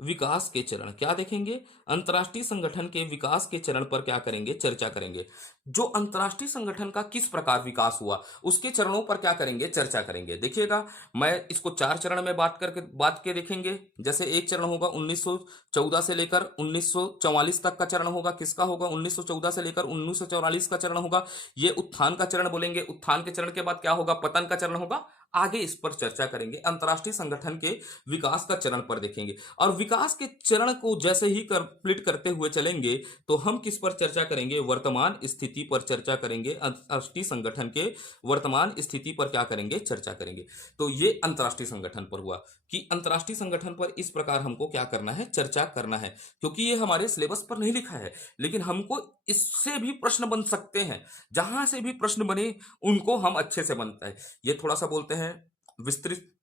विकास के चरण। क्या देखेंगे? अंतर्राष्ट्रीय संगठन के विकास के चरण पर क्या करेंगे? चर्चा करेंगे। जो अंतर्राष्ट्रीय संगठन का किस प्रकार विकास हुआ उसके चरणों पर क्या करेंगे? चर्चा करेंगे। देखिएगा, मैं इसको 4 चरण में बात के देखेंगे। जैसे एक चरण होगा 1914 से लेकर 1944 तक का चरण होगा। किसका होगा? 1914 से लेकर 1944 का चरण होगा। ये उत्थान का चरण बोलेंगे। उत्थान के चरण के बाद क्या होगा? पतन का चरण होगा। आगे इस पर चर्चा करेंगे। अंतर्राष्ट्रीय संगठन के विकास का चरण पर देखेंगे और विकास के चरण को जैसे ही कंप्लीट करते हुए चलेंगे तो हम किस पर चर्चा करेंगे, वर्तमान स्थिति पर चर्चा करेंगे। अंतर्राष्ट्रीय संगठन के वर्तमान स्थिति पर क्या करेंगे, चर्चा करेंगे। तो ये अंतर्राष्ट्रीय संगठन पर हुआ कि अंतर्राष्ट्रीय संगठन पर इस प्रकार हमको क्या करना है, चर्चा करना है, क्योंकि ये हमारे सिलेबस पर नहीं लिखा है, लेकिन हमको इससे भी प्रश्न बन सकते हैं। जहां से भी प्रश्न बने उनको हम अच्छे से बनता है। ये थोड़ा सा बोलते हैं विस्तृत,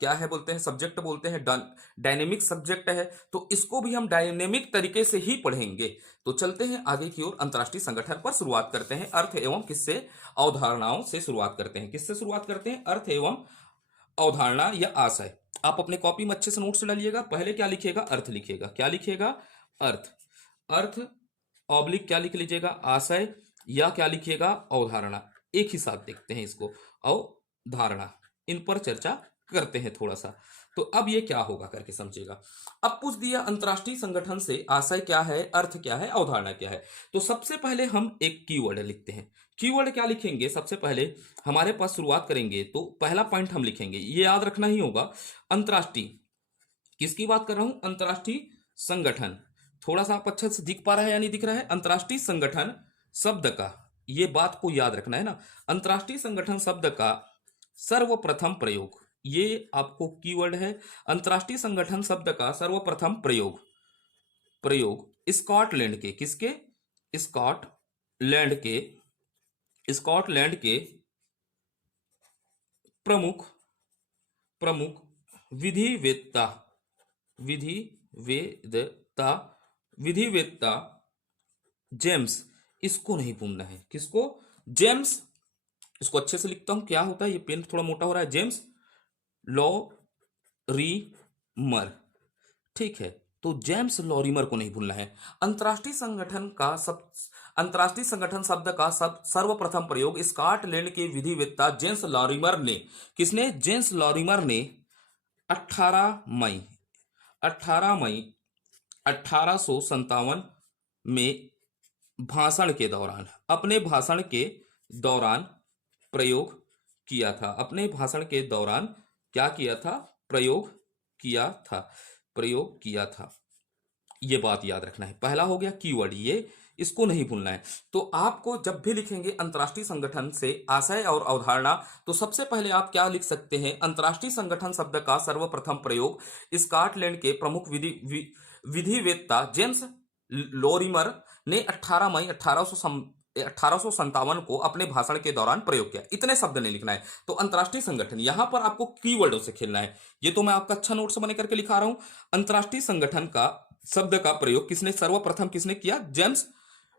क्या है बोलते हैं, सब्जेक्ट बोलते हैं, डायनेमिक सब्जेक्ट है, तो इसको भी हम डायनेमिक तरीके से ही पढ़ेंगे। तो चलते हैं आगे की ओर। अंतर्राष्ट्रीय संगठन पर शुरुआत करते हैं, अर्थ एवं किससे, अवधारणाओं से शुरुआत करते हैं। किससे शुरुआत करते हैं, अर्थ एवं अवधारणा या आशय। आप अपने कॉपी में अच्छे से नोट्स डालिएगा। पहले क्या लिखिएगा, अर्थ लिखिएगा। क्या लिखिएगा, अर्थ। अर्थ ऑब्लिक क्या लिख लीजिएगा, आशय, या क्या लिखिएगा, अवधारणा। एक ही साथ देखते हैं इसको, अवधारणा। इन पर चर्चा करते हैं थोड़ा सा। तो अब ये क्या होगा करके समझिएगा। अब पूछ दिया अंतर्राष्ट्रीय संगठन से आशय क्या है, अर्थ क्या है, अवधारणा क्या है। तो सबसे पहले हम एक कीवर्ड लिखते हैं। कीवर्ड क्या लिखेंगे, सबसे पहले हमारे पास शुरुआत करेंगे तो पहला पॉइंट हम लिखेंगे, ये याद रखना ही होगा। अंतर्राष्ट्रीय, किसकी बात कर रहा हूं, अंतर्राष्ट्रीय संगठन। थोड़ा सा आप अच्छे से दिख पा रहा है या नहीं दिख रहा है, अंतर्राष्ट्रीय संगठन शब्द का, ये बात को याद रखना है ना। अंतर्राष्ट्रीय संगठन शब्द का सर्वप्रथम प्रयोग, ये आपको कीवर्ड है। अंतर्राष्ट्रीय संगठन शब्द का सर्वप्रथम प्रयोग, स्कॉटलैंड के, किसके, स्कॉटलैंड के, स्कॉटलैंड के प्रमुख विधिवेत्ता, विधिवेत्ता जेम्स, इसको नहीं भूलना है, किसको, जेम्स। इसको अच्छे से लिखता हूं, क्या होता है, ये पेन थोड़ा मोटा हो रहा है, जेम्स लॉरीमर। ठीक है, तो जेम्स लॉरीमर को नहीं भूलना है। अंतर्राष्ट्रीय संगठन शब्द का सर्वप्रथम प्रयोग स्कॉटलैंड के विधिवेत्ता जेम्स लॉरीमर ने, किसने, जेम्स लॉरीमर ने 18 मई 1857 में भाषण के दौरान, अपने भाषण के दौरान प्रयोग किया था। अपने भाषण के दौरान क्या किया था, प्रयोग किया था। ये बात याद रखना है। पहला हो गया कीवर्ड, ये इसको नहीं भूलना है। तो आपको जब भी लिखेंगे अंतर्राष्ट्रीय संगठन से आशय और अवधारणा, तो सबसे पहले आप क्या लिख सकते हैं, अंतर्राष्ट्रीय संगठन शब्द का सर्वप्रथम प्रयोग स्कॉटलैंड के प्रमुख विधिवेत्ता जेम्स लोरिमर ने 18 मई 1857 को अपने भाषण के दौरान प्रयोग किया। इतने शब्द नहीं लिखना है। तो अंतर्राष्ट्रीय संगठन, यहां पर आपको कीवर्डों से खेलना है। ये तो मैं आपका अच्छा नोट्स बना करके लिखा रहा हूं। अंतर्राष्ट्रीय संगठन का शब्द का प्रयोग किसने, सर्वप्रथम किसने किया, जेम्स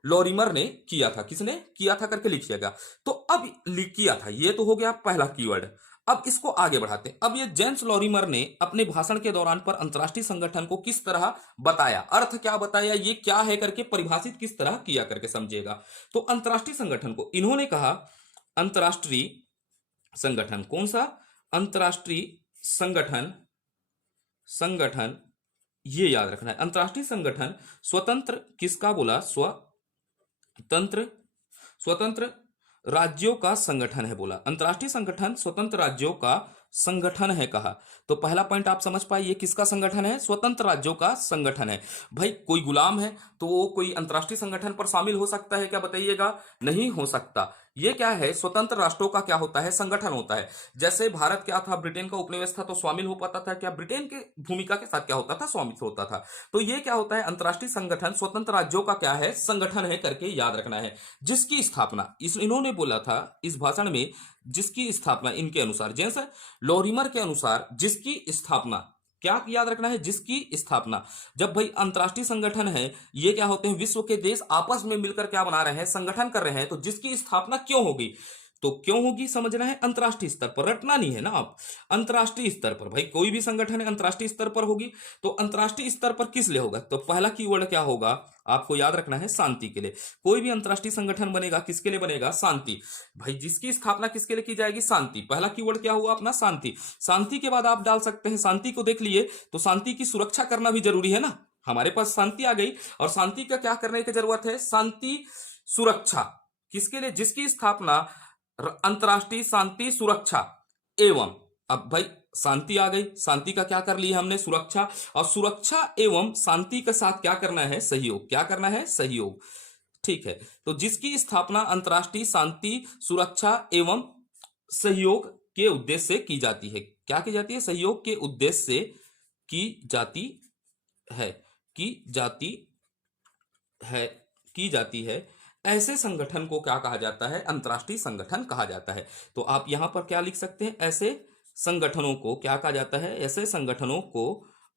लोरिमर ने किया था। किसने किया था करके लिखिएगा। तो अब किया था, ये तो हो गया पहला कीवर्ड। अब इसको आगे बढ़ाते हैं। अब ये जेम्स लॉरीमर ने अपने भाषण के दौरान पर अंतर्राष्ट्रीय संगठन को किस तरह बताया, अर्थ क्या बताया, ये क्या है करके परिभाषित किस तरह किया करके समझिएगा। तो अंतर्राष्ट्रीय संगठन को इन्होंने कहा, अंतर्राष्ट्रीय संगठन, कौन सा, अंतर्राष्ट्रीय संगठन, ये याद रखना है। अंतर्राष्ट्रीय संगठन स्वतंत्र, किसका बोला, स्वतंत्र राज्यों का संगठन है बोला। अंतर्राष्ट्रीय संगठन स्वतंत्र राज्यों का संगठन है कहा। तो पहला पॉइंट आप समझ पाए, ये किसका संगठन है, स्वतंत्र राज्यों का संगठन है। भाई कोई गुलाम है तो वो कोई अंतर्राष्ट्रीय संगठन पर शामिल हो सकता है क्या, बताइएगा, नहीं हो सकता। ये क्या है, स्वतंत्र राष्ट्रों का क्या होता है, संगठन होता है। जैसे भारत क्या था, ब्रिटेन का उपनिवेश था तो शामिल हो पाता था क्या, ब्रिटेन के भूमिका के साथ क्या होता था, स्वामित्व होता था। तो ये क्या होता है, अंतर्राष्ट्रीय संगठन स्वतंत्र राज्यों का क्या है, संगठन है करके याद रखना है। जिसकी स्थापना, इन्होंने बोला था इस भाषण में, जिसकी स्थापना, इनके अनुसार, जैसे लोरिमर के अनुसार, जिसकी स्थापना, क्या याद रखना है, जिसकी स्थापना। जब भाई अंतर्राष्ट्रीय संगठन है, ये क्या होते हैं, विश्व के देश आपस में मिलकर क्या बना रहे हैं, संगठन कर रहे हैं। तो जिसकी स्थापना क्यों होगी, तो क्यों होगी समझना है, अंतर्राष्ट्रीय स्तर पर, रटना नहीं है ना आप, अंतर्राष्ट्रीय स्तर पर। भाई कोई भी संगठन है अंतर्राष्ट्रीय स्तर पर होगी, तो अंतर्राष्ट्रीय स्तर पर किस लिए होगा, तो पहला कीवर्ड क्या होगा, आपको याद रखना है, शांति के लिए। कोई भी अंतर्राष्ट्रीय संगठन बनेगा, किसके लिए बनेगा, शांति। भाई जिसकी स्थापना किसके लिए की जाएगी, शांति। पहला कीवर्ड क्या हुआ अपना, शांति। शांति के बाद आप डाल सकते हैं, शांति को देख लिए तो शांति की सुरक्षा करना भी जरूरी है ना। हमारे पास शांति आ गई और शांति का क्या करने की जरूरत है, शांति सुरक्षा, किसके लिए, जिसकी स्थापना अंतर्राष्ट्रीय शांति सुरक्षा एवं, अब भाई शांति आ गई, शांति का क्या कर लिया हमने, सुरक्षा, और सुरक्षा एवं शांति के साथ क्या करना है, सहयोग, क्या करना है, सहयोग। ठीक है, तो जिसकी स्थापना अंतर्राष्ट्रीय शांति, सुरक्षा एवं सहयोग के उद्देश्य से की जाती है, क्या की जाती है, सहयोग के उद्देश्य से की जाती है, की जाती है, की जाती है, ऐसे संगठन को क्या कहा जाता है, अंतर्राष्ट्रीय संगठन कहा जाता है। तो आप यहां पर क्या लिख सकते हैं, ऐसे संगठनों को क्या कहा जाता है, ऐसे संगठनों को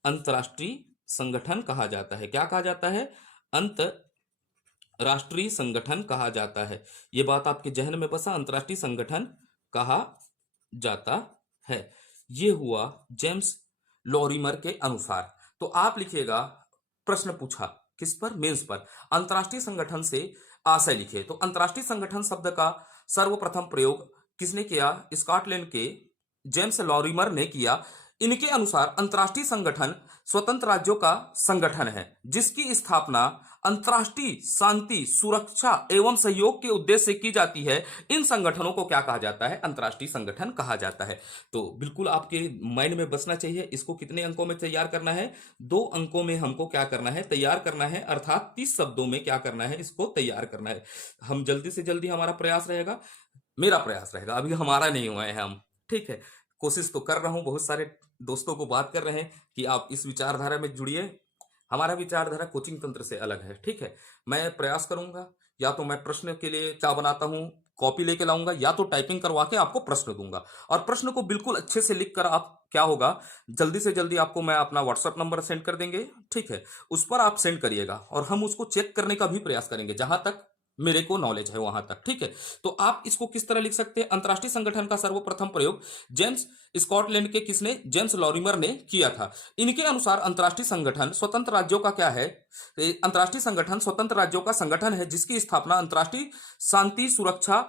अंतर्राष्ट्रीय संगठन कहा जाता है, क्या कहा जाता है, अंतर्राष्ट्रीय संगठन कहा जाता है। यह बात आपके जहन में बसा, अंतर्राष्ट्रीय संगठन कहा जाता है। यह हुआ जेम्स लॉरिमर के अनुसार। तो आप लिखिएगा, प्रश्न पूछा किस पर, मेंस पर, अंतर्राष्ट्रीय संगठन से आशय लिखे। तो अंतर्राष्ट्रीय संगठन शब्द का सर्वप्रथम प्रयोग किसने किया, स्कॉटलैंड के जेम्स लॉरिमर ने किया। इनके अनुसार अंतर्राष्ट्रीय संगठन स्वतंत्र राज्यों का संगठन है जिसकी स्थापना अंतर्राष्ट्रीय शांति, सुरक्षा एवं सहयोग के उद्देश्य से की जाती है। इन संगठनों को क्या कहा जाता है, अंतर्राष्ट्रीय संगठन कहा जाता है। तो बिल्कुल आपके माइंड में बसना चाहिए। इसको कितने अंकों में तैयार करना है, 2 अंकों में हमको क्या करना है, तैयार करना है, अर्थात 30 शब्दों में क्या करना है, इसको तैयार करना है। हम जल्दी से जल्दी, हमारा प्रयास रहेगा, मेरा प्रयास रहेगा, अभी हमारा नहीं हुआ है हम, ठीक है, कोशिश तो कर रहा हूं, बहुत सारे दोस्तों को बात कर रहे हैं कि आप इस विचारधारा में जुड़िए। हमारा विचारधारा कोचिंग तंत्र से अलग है, ठीक है। मैं प्रयास करूंगा, या तो मैं प्रश्न के लिए क्या बनाता हूं, कॉपी लेके लाऊंगा, या तो टाइपिंग करवा के आपको प्रश्न दूंगा, और प्रश्न को बिल्कुल अच्छे से लिख कर आप क्या होगा, जल्दी से जल्दी आपको मैं अपना व्हाट्सएप नंबर सेंड कर देंगे, ठीक है, उस पर आप सेंड करिएगा और हम उसको चेक करने का भी प्रयास करेंगे जहां तक मेरे को नॉलेज है वहां तक, ठीक है। तो आप इसको किस तरह लिख सकते हैं, अंतर्राष्ट्रीय संगठन का सर्वप्रथम प्रयोग जेम्स, स्कॉटलैंड के किसने, जेम्स लॉरिमर ने किया था। इनके अनुसार अंतर्राष्ट्रीय संगठन स्वतंत्र राज्यों का क्या है, अंतर्राष्ट्रीय संगठन स्वतंत्र राज्यों का संगठन है जिसकी स्थापना अंतर्राष्ट्रीय शांति, सुरक्षा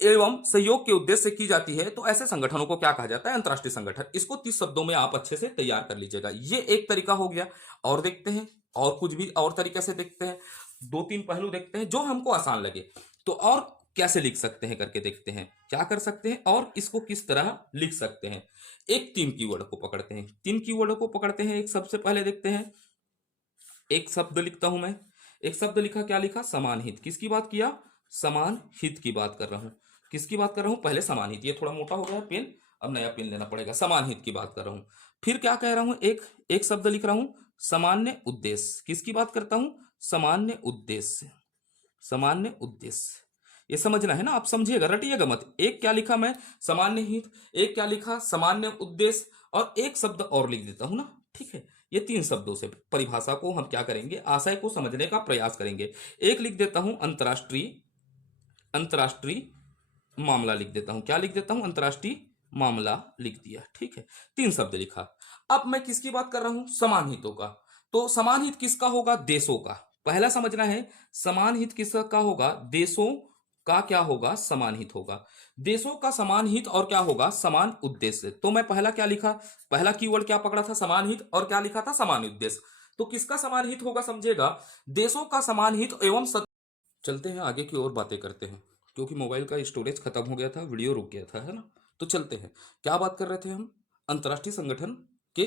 एवं सहयोग के उद्देश्य से की जाती है। तो ऐसे संगठनों को क्या कहा जाता है, अंतर्राष्ट्रीय संगठन। इसको 30 शब्दों में आप अच्छे से तैयार कर लीजिएगा। ये एक तरीका हो गया। और देखते हैं, और कुछ भी और तरीके से देखते हैं, 2-3 पहलू देखते हैं जो हमको आसान लगे। तो और कैसे लिख सकते हैं करके देखते हैं, क्या कर सकते हैं और इसको किस तरह लिख सकते हैं। एक 3 कीवर्ड को पकड़ते हैं, 3 कीवर्डों को पकड़ते हैं। एक सबसे पहले देखते हैं, एक शब्द लिखता हूं मैं, एक शब्द लिखा, क्या लिखा, समान हित। किसकी बात किया, समान हित की बात कर रहा हूं। किसकी बात कर रहा हूं, पहले समान हित, ये थोड़ा मोटा हो गया पेन, अब नया पेन लेना पड़ेगा। समान हित की बात कर रहा हूं। फिर क्या कह रहा हूं, एक एक शब्द लिख रहा हूं, सामान्य उद्देश्य। किसकी बात करता हूं, सामान्य उद्देश्य, सामान्य उद्देश्य। ये समझना है ना, आप समझिएगा, रटिएगा मत। एक क्या लिखा मैं, सामान्य हित, एक क्या लिखा, सामान्य उद्देश्य, और एक शब्द और लिख देता हूं ना, ठीक है। ये 3 शब्दों से परिभाषा को हम क्या करेंगे, आशय को समझने का प्रयास करेंगे। एक लिख देता हूं अंतरराष्ट्रीय, अंतरराष्ट्रीय मामला लिख देता हूं। क्या लिख देता हूं, अंतरराष्ट्रीय मामला लिख दिया, ठीक है। 3 शब्द लिखा। अब मैं किसकी बात कर रहा हूं, समान हितों का। तो समान हित किसका होगा, देशों का। पहला समझना है, समान हित किसका होगा, देशों का क्या होगा, समान हित होगा। देशों का समान हित और क्या होगा, समान उद्देश्य। तो मैं पहला क्या लिखा, पहला कीवर्ड क्या पकड़ा था, समान हित, और क्या लिखा था, समान उद्देश्य। तो किसका समान हित होगा, समझेगा, देशों का समान हित एवं चलते हैं आगे की ओर बातें करते हैं, क्योंकि मोबाइल का स्टोरेज खत्म हो गया था, वीडियो रुक गया था, है ना। तो चलते हैं, क्या बात कर रहे थे हम, अंतर्राष्ट्रीय संगठन के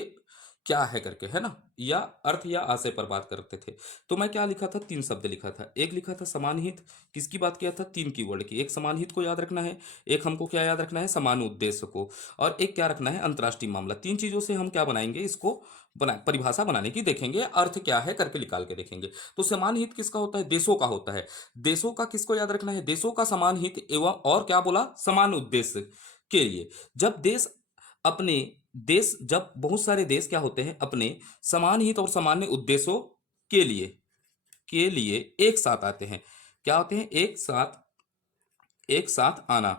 क्या है करके, है ना, या अर्थ या आशय पर बात करते थे। तो मैं क्या लिखा था, 3 शब्द लिखा था। एक लिखा था समान हित, किसकी बात किया था, 3 कीवर्ड की। एक समान हित को याद रखना है, एक हमको क्या याद रखना है, समान उद्देश्य को, और एक क्या रखना है, अंतर्राष्ट्रीय मामला। 3 चीजों से हम क्या बनाएंगे, इसको बना परिभाषा बनाने की देखेंगे, अर्थ क्या है करके निकाल के देखेंगे। तो समान हित किसका होता है, देशों का होता है। देशों का किसको याद रखना है, देशों का समान हित एवं और क्या बोला, समान उद्देश्य के लिए। जब देश अपने देश, जब बहुत सारे देश क्या होते हैं, अपने समान हित और सामान्य उद्देश्यों के लिए एक साथ आते हैं। क्या होते हैं, एक साथ, एक साथ आना।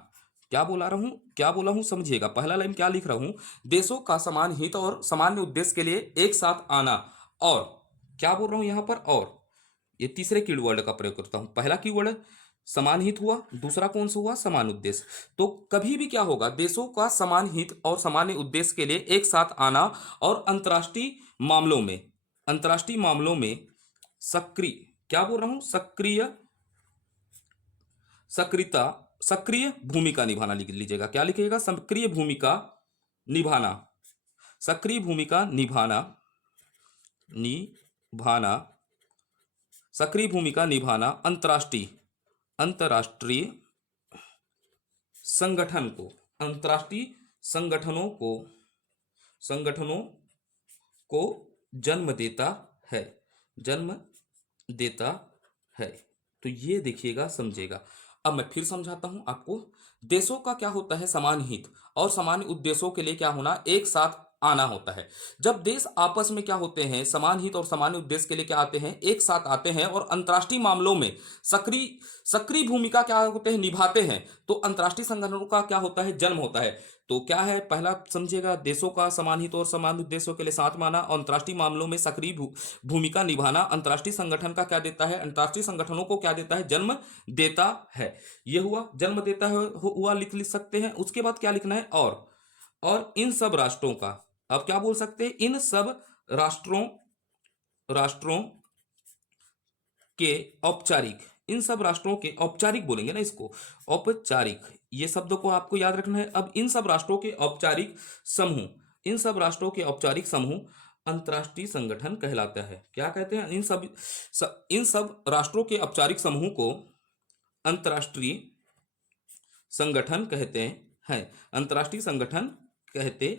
क्या बोला रहा हूं, क्या बोला हूं, समझिएगा। पहला लाइन क्या लिख रहा हूं, देशों का समान हित और सामान्य उद्देश्य के लिए एक साथ आना। और क्या बोल रहा हूं यहां पर, और ये तीसरे कीवर्ड का प्रयोग करता हूं। पहला कीवर्ड समान हित हुआ, दूसरा कौन सा हुआ, समान उद्देश्य। तो कभी भी क्या होगा, देशों का समान हित और सामान्य उद्देश्य के लिए एक साथ आना, और अंतर्राष्ट्रीय मामलों में, अंतर्राष्ट्रीय मामलों में सक्रिय, क्या बोल रहा हूं, सक्रिय, सक्रियता, सक्रिय भूमिका निभाना लिख लीजिएगा। क्या लिखिएगा? सक्रिय भूमिका निभाना। सक्रिय भूमिका निभाना, निभाना, सक्रिय भूमिका निभाना अंतर्राष्ट्रीय, अंतर्राष्ट्रीय संगठन को, अंतर्राष्ट्रीय संगठनों को, संगठनों को जन्म देता है, जन्म देता है। तो ये देखिएगा, समझिएगा। अब मैं फिर समझाता हूं आपको। देशों का क्या होता है? समान हित और समान उद्देश्यों के लिए क्या होना? एक साथ आना होता है। जब देश आपस में क्या होते हैं? समान हित और समान उद्देश्य के लिए क्या आते हैं? एक साथ आते हैं और अंतर्राष्ट्रीय मामलों में सक्रिय सक्रिय भूमिका क्या होते हैं? निभाते हैं। तो अंतर्राष्ट्रीय संगठनों का क्या होता है? जन्म होता है। तो क्या है? पहला समझिएगा, देशों का समान हित और समान उद्देश्यों के लिए साथ माना और अंतर्राष्ट्रीय मामलों में सक्रिय भूमिका निभाना अंतर्राष्ट्रीय संगठन का क्या देता है? अंतर्राष्ट्रीय संगठनों को क्या देता है? जन्म देता है। ये हुआ, जन्म देता है हुआ, लिख सकते हैं। उसके बाद क्या लिखना है? और इन सब राष्ट्रों का, अब क्या बोल सकते हैं? इन सब राष्ट्रों राष्ट्रों के औपचारिक, इन सब राष्ट्रों के औपचारिक बोलेंगे ना इसको, औपचारिक, ये शब्दों को आपको याद रखना है। अब इन सब राष्ट्रों के औपचारिक समूह, इन सब राष्ट्रों के औपचारिक समूह अंतर्राष्ट्रीय संगठन कहलाता है। क्या कहते हैं? इन सब राष्ट्रों के औपचारिक समूह को अंतर्राष्ट्रीय संगठन कहते हैं, अंतर्राष्ट्रीय संगठन कहते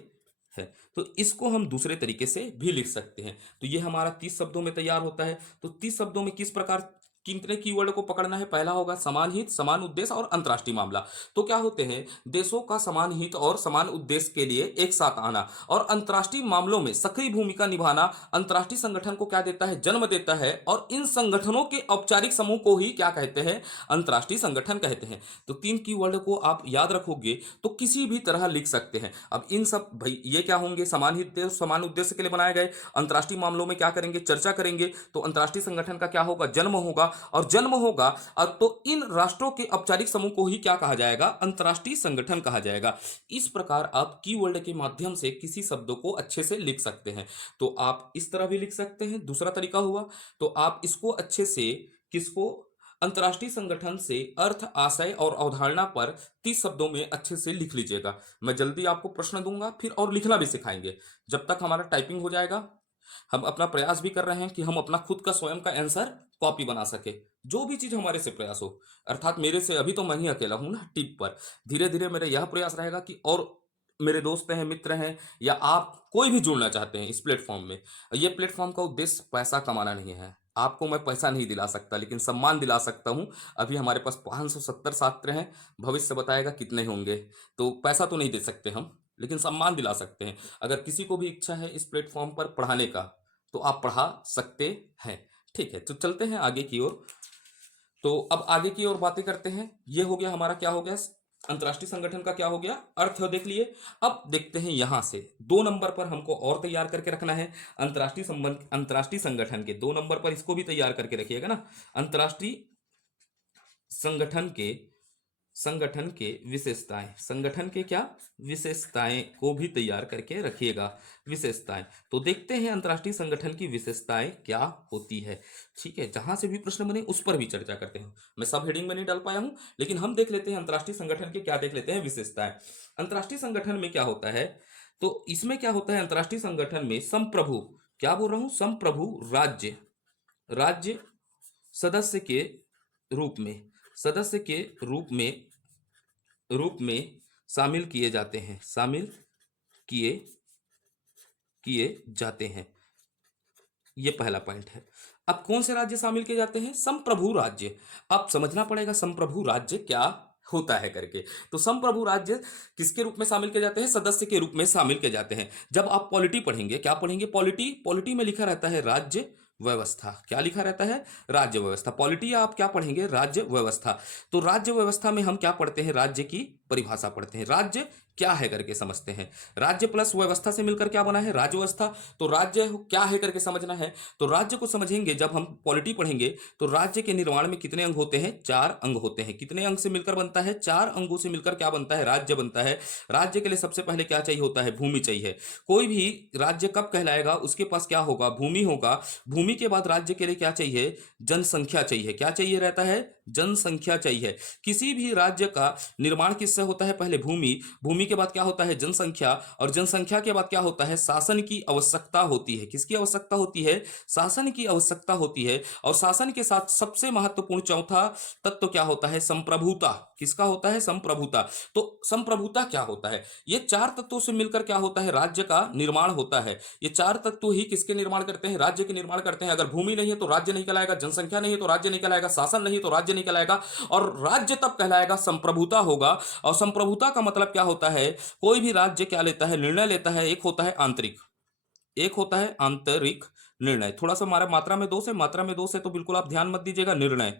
हैं। तो इसको हम दूसरे तरीके से भी लिख सकते हैं। तो ये हमारा 30 शब्दों में तैयार होता है। तो 30 शब्दों में किस प्रकार कितने कीवर्ड को पकड़ना है? पहला होगा समान हित, समान उद्देश्य और अंतर्राष्ट्रीय मामला। तो क्या होते हैं? देशों का समान हित और समान उद्देश्य के लिए एक साथ आना और अंतर्राष्ट्रीय मामलों में सक्रिय भूमिका निभाना अंतर्राष्ट्रीय संगठन को क्या देता है? जन्म देता है। और इन संगठनों के औपचारिक समूह को ही क्या कहते हैं? अंतर्राष्ट्रीय संगठन कहते हैं। तो 3 कीवर्ड को आप याद रखोगे तो किसी भी तरह लिख सकते हैं। अब इन सब भाई ये क्या होंगे? समान हित समान उद्देश्य के लिए बनाए गए। अंतर्राष्ट्रीय मामलों में क्या करेंगे? चर्चा करेंगे। तो अंतर्राष्ट्रीय संगठन का क्या होगा? जन्म होगा। और जन्म होगा तो इन राष्ट्रों के औपचारिक समूह को ही क्या कहा जाएगा? अंतर्राष्ट्रीय संगठन कहा जाएगा। इस प्रकार आप कीवर्ड के माध्यम से किसी शब्द को अच्छे से लिख सकते हैं। तो आप इस तरह भी लिख सकते हैं, दूसरा तरीका हुआ। तो आप इसको अच्छे से, किसको? अंतर्राष्ट्रीय संगठन से अर्थ, आशय और अवधारणा पर 30 शब्दों में अच्छे से लिख लीजिएगा। मैं जल्दी आपको प्रश्न दूंगा फिर, और लिखना भी सिखाएंगे। जब तक हमारा टाइपिंग हो जाएगा, हम अपना प्रयास भी कर रहे हैं कि हम अपना खुद का स्वयं का आंसर कॉपी बना सके, जो भी चीज हमारे से प्रयास हो। अर्थात मेरे से अभी तो मैं ही अकेला हूं ना टिप पर। धीरे धीरे मेरा यह प्रयास रहेगा कि और मेरे दोस्त हैं, मित्र हैं, या आप कोई भी जुड़ना चाहते हैं इस प्लेटफॉर्म में। ये प्लेटफॉर्म का उद्देश्य पैसा कमाना नहीं है। आपको मैं पैसा नहीं दिला सकता, लेकिन सम्मान दिला सकता हूं। अभी हमारे पास 570 छात्र हैं, भविष्य बताएगा कितने होंगे। तो पैसा तो नहीं दे सकते हम, लेकिन सम्मान दिला सकते हैं। अगर किसी को भी इच्छा है इस प्लेटफॉर्म पर पढ़ाने का, तो आप पढ़ा सकते हैं। ठीक है, तो चलते हैं आगे की ओर। तो अब आगे की ओर बातें करते हैं। ये हो गया हमारा, क्या हो गया? अंतर्राष्ट्रीय संगठन का क्या हो गया? अर्थ देख लिए। अब देखते हैं यहां से 2 नंबर पर हमको और तैयार करके रखना है। अंतर्राष्ट्रीय संगठन के 2 नंबर पर इसको भी तैयार करके रखिएगा ना। अंतर्राष्ट्रीय संगठन के विशेषताएं, संगठन के क्या विशेषताएं को भी तैयार करके रखिएगा। विशेषताएं, तो देखते हैं अंतर्राष्ट्रीय संगठन की विशेषताएं क्या होती है। ठीक है, जहां से भी प्रश्न बने उस पर भी चर्चा करते हैं। मैं सब हेडिंग में नहीं डाल पाया हूं, लेकिन हम देख लेते हैं अंतर्राष्ट्रीय संगठन के क्या देख लेते हैं विशेषताएं। अंतर्राष्ट्रीय संगठन में क्या होता है? तो इसमें क्या होता है? अंतर्राष्ट्रीय संगठन में संप्रभु, क्या बोल रहा हूं? संप्रभु राज्य, राज्य सदस्य के रूप में, सदस्य के रूप में शामिल किए जाते हैं, शामिल किए किए जाते हैं। ये पहला पॉइंट है। अब कौन से राज्य शामिल किए जाते हैं? संप्रभु राज्य। अब समझना पड़ेगा संप्रभु राज्य क्या होता है करके। तो संप्रभु राज्य किसके रूप में शामिल किए जाते हैं? सदस्य के रूप में शामिल किए जाते हैं। जब आप पॉलिटी पढ़ेंगे, क्या पढ़ेंगे? पॉलिटी, पॉलिटी में लिखा रहता है राज्य व्यवस्था। क्या लिखा रहता है? राज्य व्यवस्था। पॉलिटी आप क्या पढ़ेंगे? राज्य व्यवस्था। तो राज्य व्यवस्था में हम क्या पढ़ते हैं? राज्य की परिभाषा पढ़ते हैं। राज्य क्या है करके समझते हैं। राज्य प्लस व्यवस्था से मिलकर क्या बना है? राज्य व्यवस्था। तो राज्य क्या है करके समझना है। तो राज्य को समझेंगे जब हम पॉलिटी पढ़ेंगे। तो राज्य के निर्माण में कितने अंग होते हैं? 4 अंग होते हैं। कितने अंग से मिलकर बनता है? 4 अंगों से मिलकर क्या बनता है? राज्य बनता है। राज्य के लिए सबसे पहले क्या चाहिए होता है? भूमि चाहिए। कोई भी राज्य कब कहलाएगा? उसके पास क्या होगा? भूमि होगा। भूमि के बाद राज्य के लिए क्या चाहिए? जनसंख्या चाहिए। क्या चाहिए रहता है? जनसंख्या चाहिए। किसी भी राज्य का निर्माण किससे होता है? पहले भूमि, भूमि के बाद क्या होता है? जनसंख्या, और जनसंख्या के बाद क्या होता है? शासन की आवश्यकता होती है। किसकी आवश्यकता होती है? शासन की आवश्यकता होती है। और शासन के साथ सबसे महत्वपूर्ण चौथा तत्व क्या होता है? संप्रभुता। किसका होता है? संप्रभुता। तो संप्रभुता क्या होता है? ये चार तत्वों से मिलकर क्या होता है? राज्य का निर्माण होता है। ये चार तत्व ही किसके निर्माण करते हैं? राज्य के निर्माण करते हैं। अगर भूमि नहीं है तो राज्य नहीं कहलाएगा, जनसंख्या नहीं है तो राज्य नहीं कहलाएगा, शासन नहीं है तो राज्य नहीं कहलाएगा, और राज्य तब कहलाएगा संप्रभुता होगा। और संप्रभुता का मतलब क्या होता है? कोई भी राज्य क्या लेता है? निर्णय लेता है। एक होता है आंतरिक, एक होता है आंतरिक निर्णय। थोड़ा सा हमारा मात्रा में दोष है, मात्रा में दोष है तो बिल्कुल आप ध्यान मत दीजिएगा। निर्णय,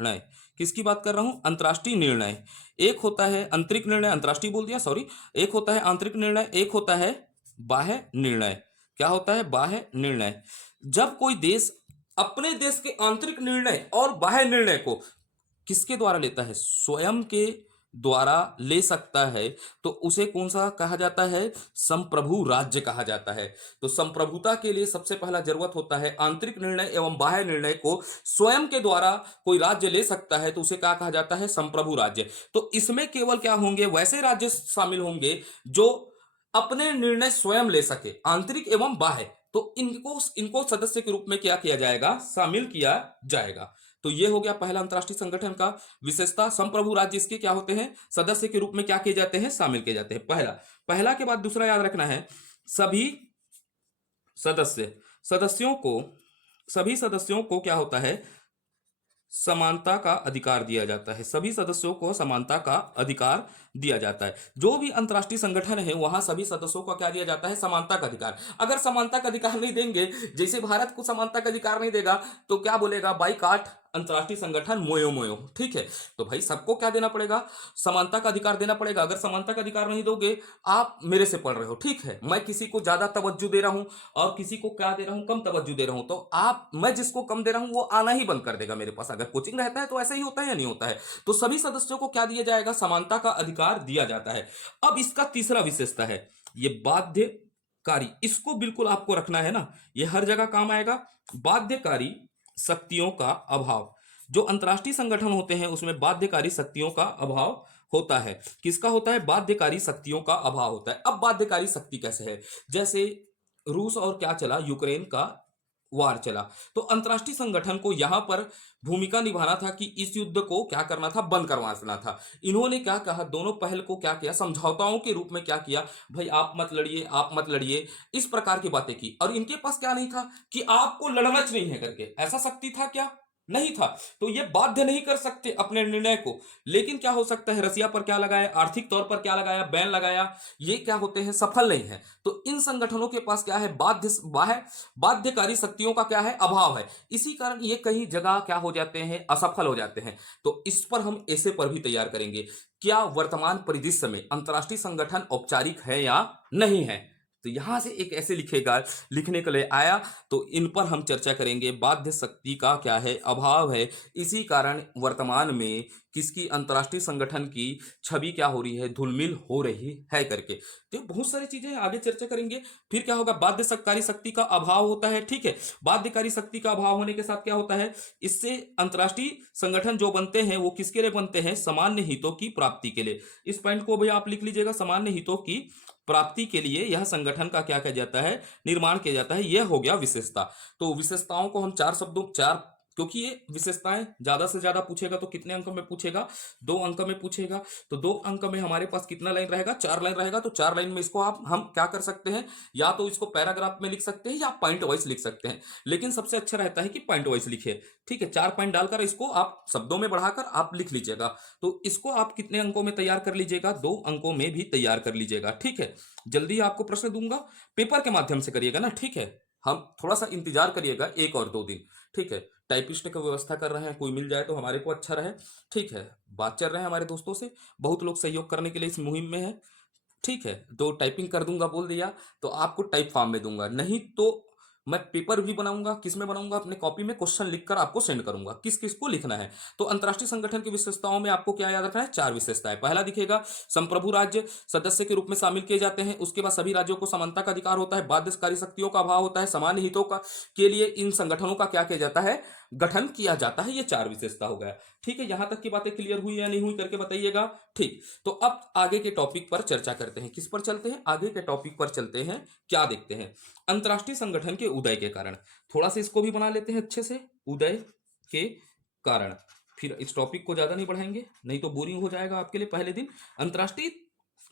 निर्णय किसकी बात कर रहा हूं? अंतर्राष्ट्रीय निर्णय। एक होता है आंतरिक निर्णय, अंतर्राष्ट्रीय बोल दिया, सॉरी। एक होता है आंतरिक निर्णय, एक होता है बाह्य निर्णय। क्या होता है? बाह्य निर्णय। जब कोई देश अपने देश के आंतरिक निर्णय और बाह्य निर्णय को किसके द्वारा लेता है? स्वयं के द्वारा ले सकता है, तो उसे कौन सा कहा जाता है? संप्रभु राज्य कहा जाता है। तो संप्रभुता के लिए सबसे पहला जरूरत होता है आंतरिक निर्णय एवं बाह्य निर्णय को स्वयं के द्वारा कोई राज्य ले सकता है, तो उसे क्या कहा जाता है? संप्रभु राज्य। तो इसमें केवल क्या होंगे? वैसे राज्य शामिल होंगे जो अपने निर्णय स्वयं ले सके, आंतरिक एवं बाह्य। तो इनको इनको सदस्य के रूप में क्या किया जाएगा? शामिल किया जाएगा। तो ये हो गया पहला अंतरराष्ट्रीय संगठन का विशेषता। संप्रभु राज्य इसके क्या होते हैं? सदस्य के रूप में क्या किए जाते हैं? शामिल किए जाते हैं। पहला, पहला के बाद दूसरा याद रखना है, सभी सदस्य, सदस्यों को, सभी सदस्यों को क्या होता है? समानता का अधिकार दिया जाता है। सभी सदस्यों को समानता का अधिकार दिया जाता है। जो भी अंतर्राष्ट्रीय संगठन है वहां सभी सदस्यों को क्या दिया जाता है? समानता का अधिकार। अगर समानता का अधिकार नहीं देंगे, जैसे भारत को समानता का अधिकार नहीं देगा, तो क्या बोलेगा? बाईकाट अंतर्राष्ट्रीय संगठन, मोयो मोयो। ठीक है, तो भाई सबको क्या देना पड़ेगा? समानता का अधिकार देना पड़ेगा। अगर समानता का अधिकार नहीं दोगे, आप मेरे से पढ़ रहे हो, ठीक है, मैं किसी को ज्यादा तवज्जो दे रहा हूं और किसी को क्या दे रहा हूं? कम तवज्जो दे रहा हूं, तो आप, मैं जिसको कम दे रहा हूं वो आना ही बंद कर देगा मेरे पास। अगर कोचिंग रहता है तो ऐसा ही होता है या नहीं होता है? तो सभी सदस्यों को क्या दिया जाएगा? समानता का अधिकार दिया जाता है। अब इसका तीसरा विशेषता है ये बाध्यकारी। इसको बिल्कुल आपको रखना है ना, ये हर जगह काम आएगा। बाध्यकारी शक्तियों का अभाव। जो अंतर्राष्ट्रीय संगठन होते हैं उसमें बाध्यकारी शक्तियों का अभाव होता है। किसका होता है? बाध्यकारी शक्तियों का अभाव होता है। अब बाध्यकारी शक्ति कैसे है? जैसे रूस और क्या चला? यूक्रेन का वार चला, तो अंतर्राष्ट्रीय संगठन को यहां पर भूमिका निभाना था कि इस युद्ध को क्या करना था? बंद करवाना था। इन्होंने क्या कहा? दोनों पहल को क्या किया? समझौताओं के रूप में क्या किया? भाई आप मत लड़िए, आप मत लड़िए, इस प्रकार की बातें की। और इनके पास क्या नहीं था कि आपको लड़ना नहीं है करके, ऐसा शक्ति था क्या? नहीं था। तो ये बाध्य नहीं कर सकते अपने निर्णय को। लेकिन क्या हो सकता है? रसिया पर क्या लगाया? आर्थिक तौर पर क्या लगाया? बैन लगाया। ये क्या होते हैं? सफल नहीं है। तो इन संगठनों के पास क्या है? बाध्यकारी शक्तियों का क्या है? अभाव है। इसी कारण ये कई जगह क्या हो जाते हैं? असफल हो जाते हैं। तो इस पर हम ऐसे पर भी तैयार करेंगे, क्या वर्तमान परिदृश्य में अंतर्राष्ट्रीय संगठन औपचारिक है या नहीं है। तो यहां से एक ऐसे लिखेगा, लिखने के लिए आया, तो इन पर हम चर्चा करेंगे। बाध्य शक्ति का क्या है? अभाव है। इसी कारण वर्तमान में किसकी? अंतर्राष्ट्रीय संगठन की छवि क्या हो रही है? धूलमिल हो रही है करके। तो बहुत सारी चीजें आगे चर्चा करेंगे। फिर क्या होगा? बाध्यकारी शक्ति का अभाव होता है, ठीक है। बाध्यकारी शक्ति का अभाव होने के साथ क्या होता है? इससे अंतर्राष्ट्रीय संगठन जो बनते हैं वो किसके लिए बनते हैं? सामान्य हितों की प्राप्ति के लिए। इस पॉइंट को भी आप लिख लीजिएगा, सामान्य हितों की प्राप्ति के लिए यह संगठन का क्या किया जाता है? निर्माण किया जाता है। यह हो गया विशेषता। तो विशेषताओं को हम चार शब्दों, चार, क्योंकि ये विशेषताएं ज्यादा से ज्यादा पूछेगा तो कितने अंक में पूछेगा? 2 अंक में पूछेगा। तो 2 अंक में हमारे पास कितना लाइन रहेगा? 4 लाइन रहेगा। तो 4 लाइन में इसको हम क्या कर सकते हैं? या तो इसको पैराग्राफ में लिख सकते हैं या पॉइंट वाइज लिख सकते हैं, लेकिन सबसे अच्छा रहता है कि पॉइंट वाइज लिखे, ठीक है। 4 पॉइंट डालकर इसको आप शब्दों में बढ़ाकर आप लिख लीजिएगा। तो इसको आप कितने अंकों में तैयार कर लीजिएगा? 2 अंकों में भी तैयार कर लीजिएगा, ठीक है। जल्दी आपको प्रश्न दूंगा, पेपर के माध्यम से करिएगा ना, ठीक है। हम थोड़ा सा इंतजार करिएगा, 1 और 2 दिन, ठीक है। टाइपिस्ट की व्यवस्था कर रहे हैं, कोई मिल जाए तो हमारे को अच्छा रहे, ठीक है। बात चल रहे हैं हमारे दोस्तों से, बहुत लोग सहयोग करने के लिए इस मुहिम में है, ठीक है। तो टाइपिंग कर दूंगा बोल दिया तो आपको टाइप फॉर्म में दूंगा, नहीं तो मैं पेपर भी बनाऊंगा। किस में बनाऊंगा? अपने कॉपी में क्वेश्चन लिखकर आपको सेंड करूंगा, किस किस को लिखना है। तो अंतर्राष्ट्रीय संगठन की विशेषताओं में आपको क्या याद रखना है? 4 विशेषताएं। पहला दिखेगा संप्रभु राज्य सदस्य के रूप में शामिल किए जाते हैं। उसके बाद सभी राज्यों को समानता का अधिकार होता है। बाध्यकारी शक्तियों का अभाव होता है। सामान्य हितों का के लिए इन संगठनों का क्या किया जाता है? गठन किया जाता है। ये 4 विशेषता हो गया। ठीक है, यहां तक की बातें क्लियर हुई या नहीं हुई करके बताइएगा। ठीक, तो अब आगे के टॉपिक पर चर्चा करते हैं। किस पर चलते हैं? आगे के टॉपिक पर चलते हैं। क्या देखते हैं? अंतरराष्ट्रीय संगठन के उदय के कारण। थोड़ा सा इसको भी बना लेते हैं अच्छे से, उदय के कारण। फिर इस टॉपिक को ज्यादा नहीं बढ़ाएंगे, नहीं तो बोरिंग हो जाएगा आपके लिए पहले दिन। अंतरराष्ट्रीय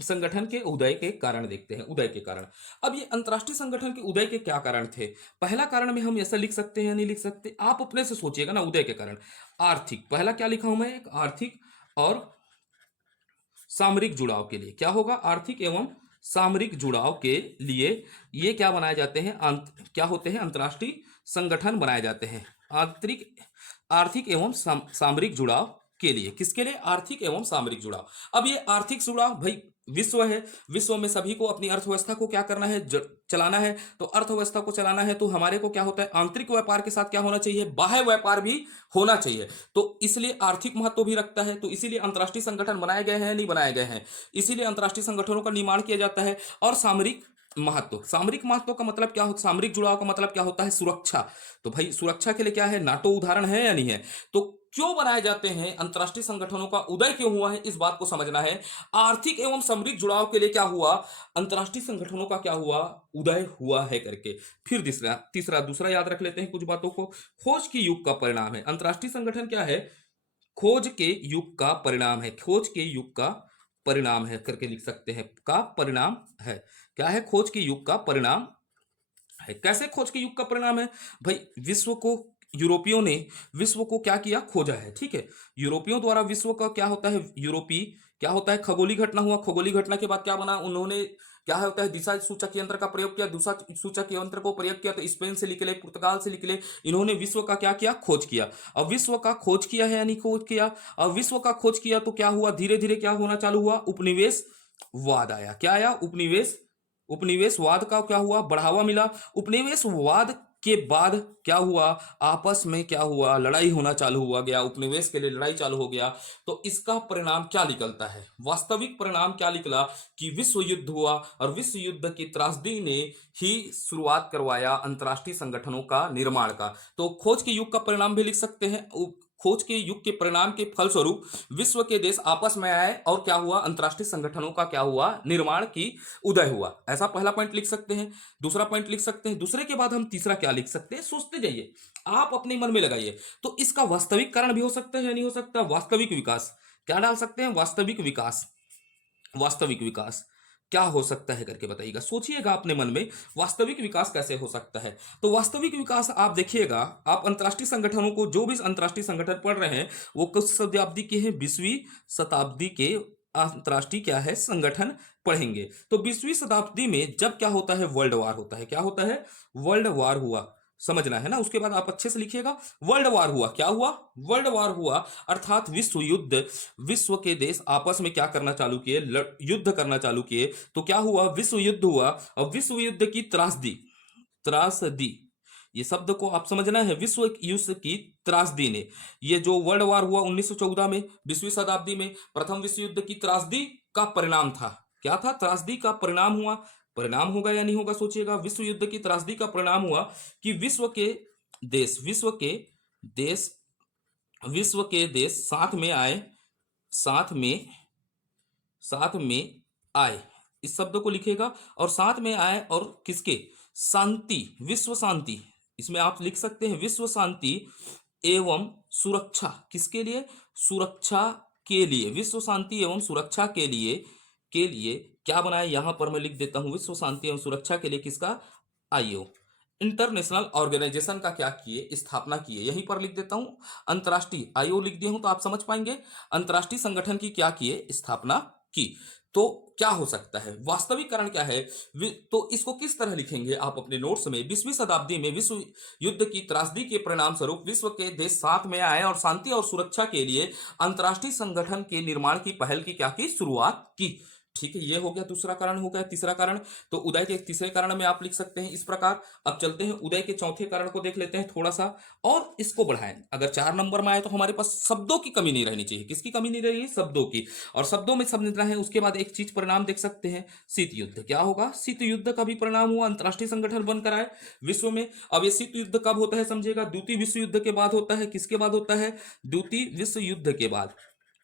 संगठन के उदय के कारण देखते हैं। उदय के कारण। अब ये अंतरराष्ट्रीय संगठन के उदय के क्या कारण थे? पहला कारण में हम ऐसा लिख सकते हैं या नहीं लिख सकते? आप अपने से सोचिएगा ना। उदय के कारण आर्थिक, पहला क्या लिखा हूं मैं? एक आर्थिक और सामरिक जुड़ाव के लिए। क्या होगा? आर्थिक एवं सामरिक जुड़ाव के लिए ये क्या बनाए जाते हैं? क्या होते हैं? अंतरराष्ट्रीय संगठन बनाए जाते हैं। आंतरिक आर्थिक एवं सामरिक जुड़ाव के लिए। किसके लिए? आर्थिक एवं सामरिक जुड़ाव। अब ये आर्थिक जुड़ाव भाई, विश्व है, विश्व में सभी को अपनी अर्थव्यवस्था को क्या करना है? चलाना है। तो अर्थव्यवस्था को चलाना है तो हमारे को क्या होता है? आंतरिक व्यापार के साथ क्या होना चाहिए? बाह्य व्यापार भी होना चाहिए। तो इसलिए आर्थिक महत्व भी रखता है। तो इसीलिए अंतरराष्ट्रीय संगठन बनाए गए हैं, नहीं बनाए गए हैं? इसीलिए अंतरराष्ट्रीय संगठनों का निर्माण किया जाता है। और सामरिक महत्व, सामरिक महत्व का मतलब क्या होता है? सामरिक जुड़ाव का मतलब क्या होता है? सुरक्षा। तो भाई सुरक्षा के लिए क्या है? नाटो उदाहरण है या नहीं है? तो क्यों बनाए जाते हैं? अंतरराष्ट्रीय संगठनों का उदय क्यों हुआ है, इस बात को समझना है। आर्थिक एवं सामरिक जुड़ाव के लिए क्या हुआ? अंतरराष्ट्रीय संगठनों का क्या हुआ? उदय हुआ है करके। फिर तीसरा तीसरा दूसरा याद रख लेते हैं कुछ बातों को। खोज के युग का परिणाम है। अंतरराष्ट्रीय संगठन क्या है? खोज के युग का परिणाम है। खोज के युग का परिणाम है करके लिख सकते हैं। का परिणाम है। क्या है? खोज के युग का परिणाम है। कैसे खोज के युग का परिणाम है? भाई विश्व को यूरोपियों ने विश्व को क्या किया? खोजा है। ठीक है, यूरोपियों द्वारा विश्व का क्या होता है? यूरोपी क्या होता है? खगोलीय घटना हुआ। खगोलीय घटना के बाद क्या बना? उन्होंने क्या होता है? दिशा सूचक यंत्र का प्रयोग किया। दिशा सूचक यंत्र को प्रयोग किया तो स्पेन से निकले, पुर्तगाल से निकले। इन्होंने विश्व का क्या किया? खोज किया। अब विश्व का खोज किया है या नहीं खोज किया? अब विश्व का खोज किया तो क्या हुआ? धीरे धीरे क्या होना चालू हुआ? उपनिवेशवाद आया। क्या आया? उपनिवेशवाद का क्या हुआ? बढ़ावा मिला। उपनिवेशवाद के बाद क्या हुआ? आपस में क्या हुआ? लड़ाई होना चालू हुआ गया। उपनिवेश के लिए लड़ाई चालू हो गया। तो इसका परिणाम क्या निकलता है? वास्तविक परिणाम क्या निकला? कि विश्व युद्ध हुआ। और विश्व युद्ध की त्रासदी ने ही शुरुआत करवाया अंतरराष्ट्रीय संगठनों का निर्माण का। तो खोज के युग का परिणाम भी लिख सकते हैं। खोज के युग के परिणाम के फलस्वरूप विश्व के देश आपस में आए और क्या हुआ? अंतरराष्ट्रीय संगठनों का क्या हुआ? निर्माण की उदय हुआ। ऐसा पहला पॉइंट लिख सकते हैं। दूसरा पॉइंट लिख सकते हैं। दूसरे के बाद हम तीसरा क्या लिख सकते हैं? सोचते जाइए, आप अपने मन में लगाइए। तो इसका वास्तविक कारण भी हो सकता है या नहीं हो सकता? वास्तविक विकास। क्या डाल सकते हैं? वास्तविक विकास। वास्तविक विकास क्या हो सकता है करके बताइएगा। सोचिएगा अपने मन में, वास्तविक विकास कैसे हो सकता है? तो वास्तविक विकास आप देखिएगा, आप अंतरराष्ट्रीय संगठनों को, जो भी अंतरराष्ट्रीय संगठन पढ़ रहे हैं वो किस शताब्दी के हैं? 20वीं शताब्दी के अंतरराष्ट्रीय क्या है? संगठन पढ़ेंगे। तो 20वीं शताब्दी में जब क्या होता है? वर्ल्ड वार होता है। क्या होता है? वर्ल्ड वार हुआ। समझना है ना। उसके बाद आप अच्छे से लिखिएगा। वर्ल्ड वार हुआ। क्या हुआ? वर्ल्ड वार हुआ। अर्थात विश्व युद्ध। विश्व के देश आपस में क्या करना चालू किए? युद्ध करना चालू किए। तो क्या हुआ? विश्व युद्ध हुआ। और विश्व युद्ध की त्रासदी, त्रासदी, ये शब्द को आप समझना है। विश्व युद्ध की त्रासदी ने, ये जो वर्ल्ड वार हुआ 1914 में 20वीं शताब्दी में, प्रथम विश्व युद्ध की त्रासदी का परिणाम था। क्या था? त्रासदी का परिणाम हुआ। परिणाम होगा या नहीं होगा? सोचिएगा। विश्व युद्ध की त्रासदी का परिणाम हुआ कि देश देश विश्व के देश साथ में आए। साथ में साथ में आए, इस शब्द को लिखेगा। और साथ में आए और किसके? शांति, विश्व शांति। इसमें आप लिख सकते हैं विश्व शांति एवं सुरक्षा। किसके लिए? सुरक्षा के लिए। विश्व शांति एवं सुरक्षा के लिए क्या बनाया? यहां पर मैं लिख देता हूं विश्व शांति एवं सुरक्षा के लिए किसका? आईओ, इंटरनेशनल ऑर्गेनाइजेशन का क्या किए? स्थापना किए। यहीं पर लिख देता हूं अंतरराष्ट्रीय, आईओ लिख दिया हूं तो आप समझ पाएंगे। अंतरराष्ट्रीय संगठन की क्या किए? स्थापना की। तो क्या हो सकता है? वास्तविक कारण क्या है? तो इसको किस तरह लिखेंगे आप अपने नोट्स में? 20वीं शताब्दी में विश्व युद्ध की त्रासदी के परिणाम स्वरूप विश्व के देश साथ में आए और शांति और सुरक्षा के लिए अंतरराष्ट्रीय संगठन के निर्माण की पहल की क्या की? शुरुआत की। ठीक है, ये हो गया दूसरा कारण हो गया। तीसरा कारण, तो उदय के तीसरे कारण में आप लिख सकते हैं इस प्रकार। अब चलते हैं उदय के चौथे कारण को देख लेते हैं थोड़ा सा, और इसको बढ़ाएं। अगर 4 नंबर में आए तो हमारे पास शब्दों की कमी नहीं रहनी चाहिए। किसकी कमी नहीं रही? शब्दों की। और शब्दों में समझना है। उसके बाद एक चीज परिणाम देख सकते हैं, शीत युद्ध। क्या होगा? शीत युद्ध का भी परिणाम हुआ, अंतरराष्ट्रीय संगठन बनकर आए विश्व में। अब ये शीत युद्ध कब होता है समझिएगा, द्वितीय विश्व युद्ध के बाद होता है। किसके बाद होता है? द्वितीय विश्व युद्ध के बाद।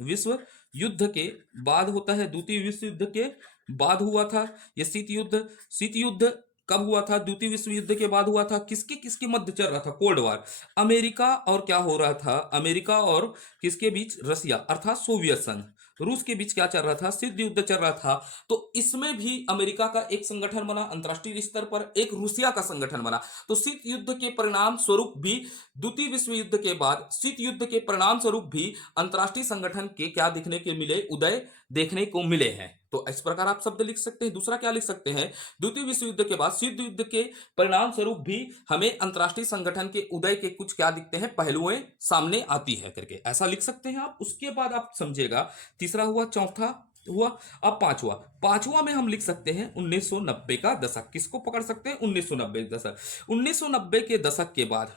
विश्व युद्ध के बाद होता है, द्वितीय विश्व युद्ध के बाद हुआ था यह शीत युद्ध। शीत युद्ध कब हुआ था? द्वितीय विश्व युद्ध के बाद हुआ था। किसके किसके मध्य चल रहा था? Cold war. अमेरिका और क्या हो रहा था? अमेरिका और किसके बीच? रसिया अर्थात सोवियत संघ, रूस के बीच क्या चल रहा था? शीत युद्ध चल रहा था। तो इसमें भी अमेरिका का एक संगठन बना अंतरराष्ट्रीय स्तर पर, एक रूसिया का संगठन बना। तो शीत युद्ध के परिणाम स्वरूप भी, द्वितीय विश्व युद्ध के बाद शीत युद्ध के परिणाम स्वरूप भी अंतरराष्ट्रीय संगठन के क्या देखने के मिले? उदय देखने को मिले हैं। तो इस प्रकार आप शब्द लिख सकते हैं। दूसरा क्या लिख सकते हैं? द्वितीय विश्व युद्ध के बाद शीत युद्ध के परिणाम स्वरूप भी हमें अंतरराष्ट्रीय संगठन के उदय के कुछ क्या दिखते हैं? पहलुएं सामने आती है करके ऐसा लिख सकते हैं आप। उसके बाद आप समझिएगा, तीसरा हुआ, चौथा हुआ, अब पांचवा। पांचवा में हम लिख सकते हैं 1990 का दशक। किसको पकड़ सकते हैं? 1990 दशक। 1990 के दशक के बाद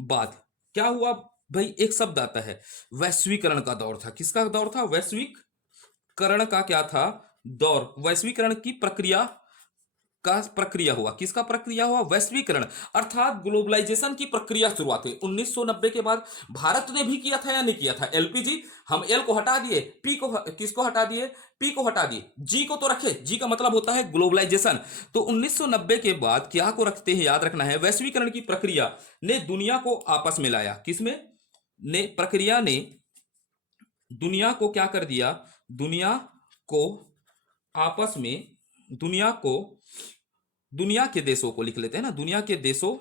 बाद क्या हुआ भाई? एक शब्द आता है, वैश्वीकरण का दौर था। किसका दौर था? वैश्वीकरण का क्या था? दौर। वैश्वीकरण की प्रक्रिया हुआ। किसका प्रक्रिया हुआ? वैश्वीकरण अर्थात ग्लोबलाइजेशन की प्रक्रिया शुरुआत हुई 1990 के बाद। भारत ने भी किया था या नहीं किया था? एलपीजी, हम एल को हटा दिए, पी को किसको हटा दिए? पी को हटा दिए, जी को तो रखे। जी का मतलब होता है ग्लोबलाइजेशन। तो 1990 के बाद क्या को रखते हैं? याद रखना है, वैश्वीकरण की प्रक्रिया ने दुनिया को आपस में लाया। किसमें? ने प्रक्रिया ने दुनिया को क्या कर दिया? दुनिया को आपस में, दुनिया को, दुनिया के देशों को लिख लेते हैं ना, दुनिया के देशों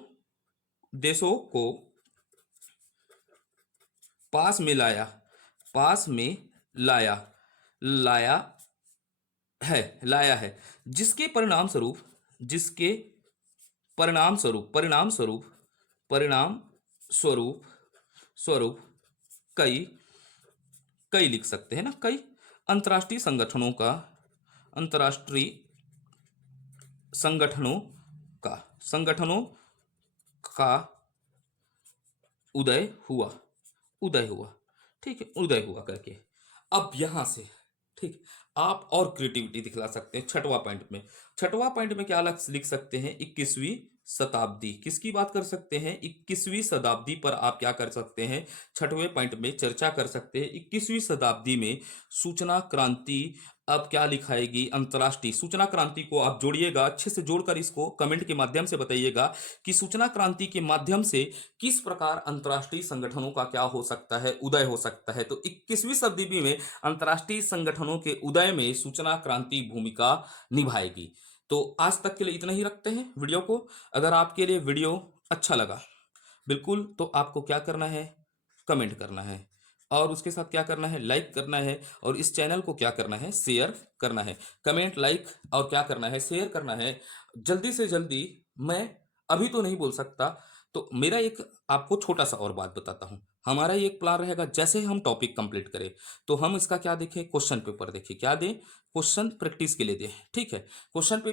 देशों को पास में लाया। पास में लाया, लाया लाया है। जिसके परिणाम स्वरूप, जिसके परिणाम स्वरूप, परिणाम स्वरूप, परिणाम स्वरूप, स्वरूप कई, कई लिख सकते हैं ना, कई अंतरराष्ट्रीय संगठनों का, अंतरराष्ट्रीय संगठनों का, संगठनों का उदय हुआ। उदय हुआ, ठीक है, उदय हुआ करके। अब यहां से ठीक, आप और क्रिएटिविटी दिखला सकते हैं छठवां पॉइंट में। छठवां पॉइंट में क्या लिख सकते हैं? 21वीं शताब्दी। किसकी बात कर सकते हैं? 21वीं शताब्दी पर आप क्या कर सकते हैं? छठवें पॉइंट में चर्चा कर सकते हैं। 21वीं शताब्दी में सूचना क्रांति अब क्या लिखाएगी? अंतरराष्ट्रीय सूचना क्रांति को आप जोड़िएगा, अच्छे से जोड़कर इसको कमेंट के माध्यम से बताइएगा कि सूचना क्रांति के माध्यम से किस प्रकार अंतरराष्ट्रीय संगठनों का क्या हो सकता है? उदय हो सकता है। तो 21वीं शताब्दी में अंतरराष्ट्रीय संगठनों के उदय में सूचना क्रांति भूमिका निभाएगी। तो आज तक के लिए इतना ही रखते हैं वीडियो को। अगर आपके लिए वीडियो अच्छा लगा बिल्कुल, तो आपको क्या करना है? कमेंट करना है, और उसके साथ क्या करना है? लाइक करना है, और इस चैनल को क्या करना है? शेयर करना है। कमेंट, लाइक और क्या करना है? शेयर करना है। जल्दी से जल्दी, मैं अभी तो नहीं बोल सकता, तो मेरा एक आपको छोटा सा और बात बताता हूँ। हमारा ये एक प्लान रहेगा, जैसे हम टॉपिक कंप्लीट करें तो हम इसका क्या देखें? क्वेश्चन पेपर देखें। क्या दें? क्वेश्चन प्रैक्टिस के लिए दें, ठीक है। क्वेश्चन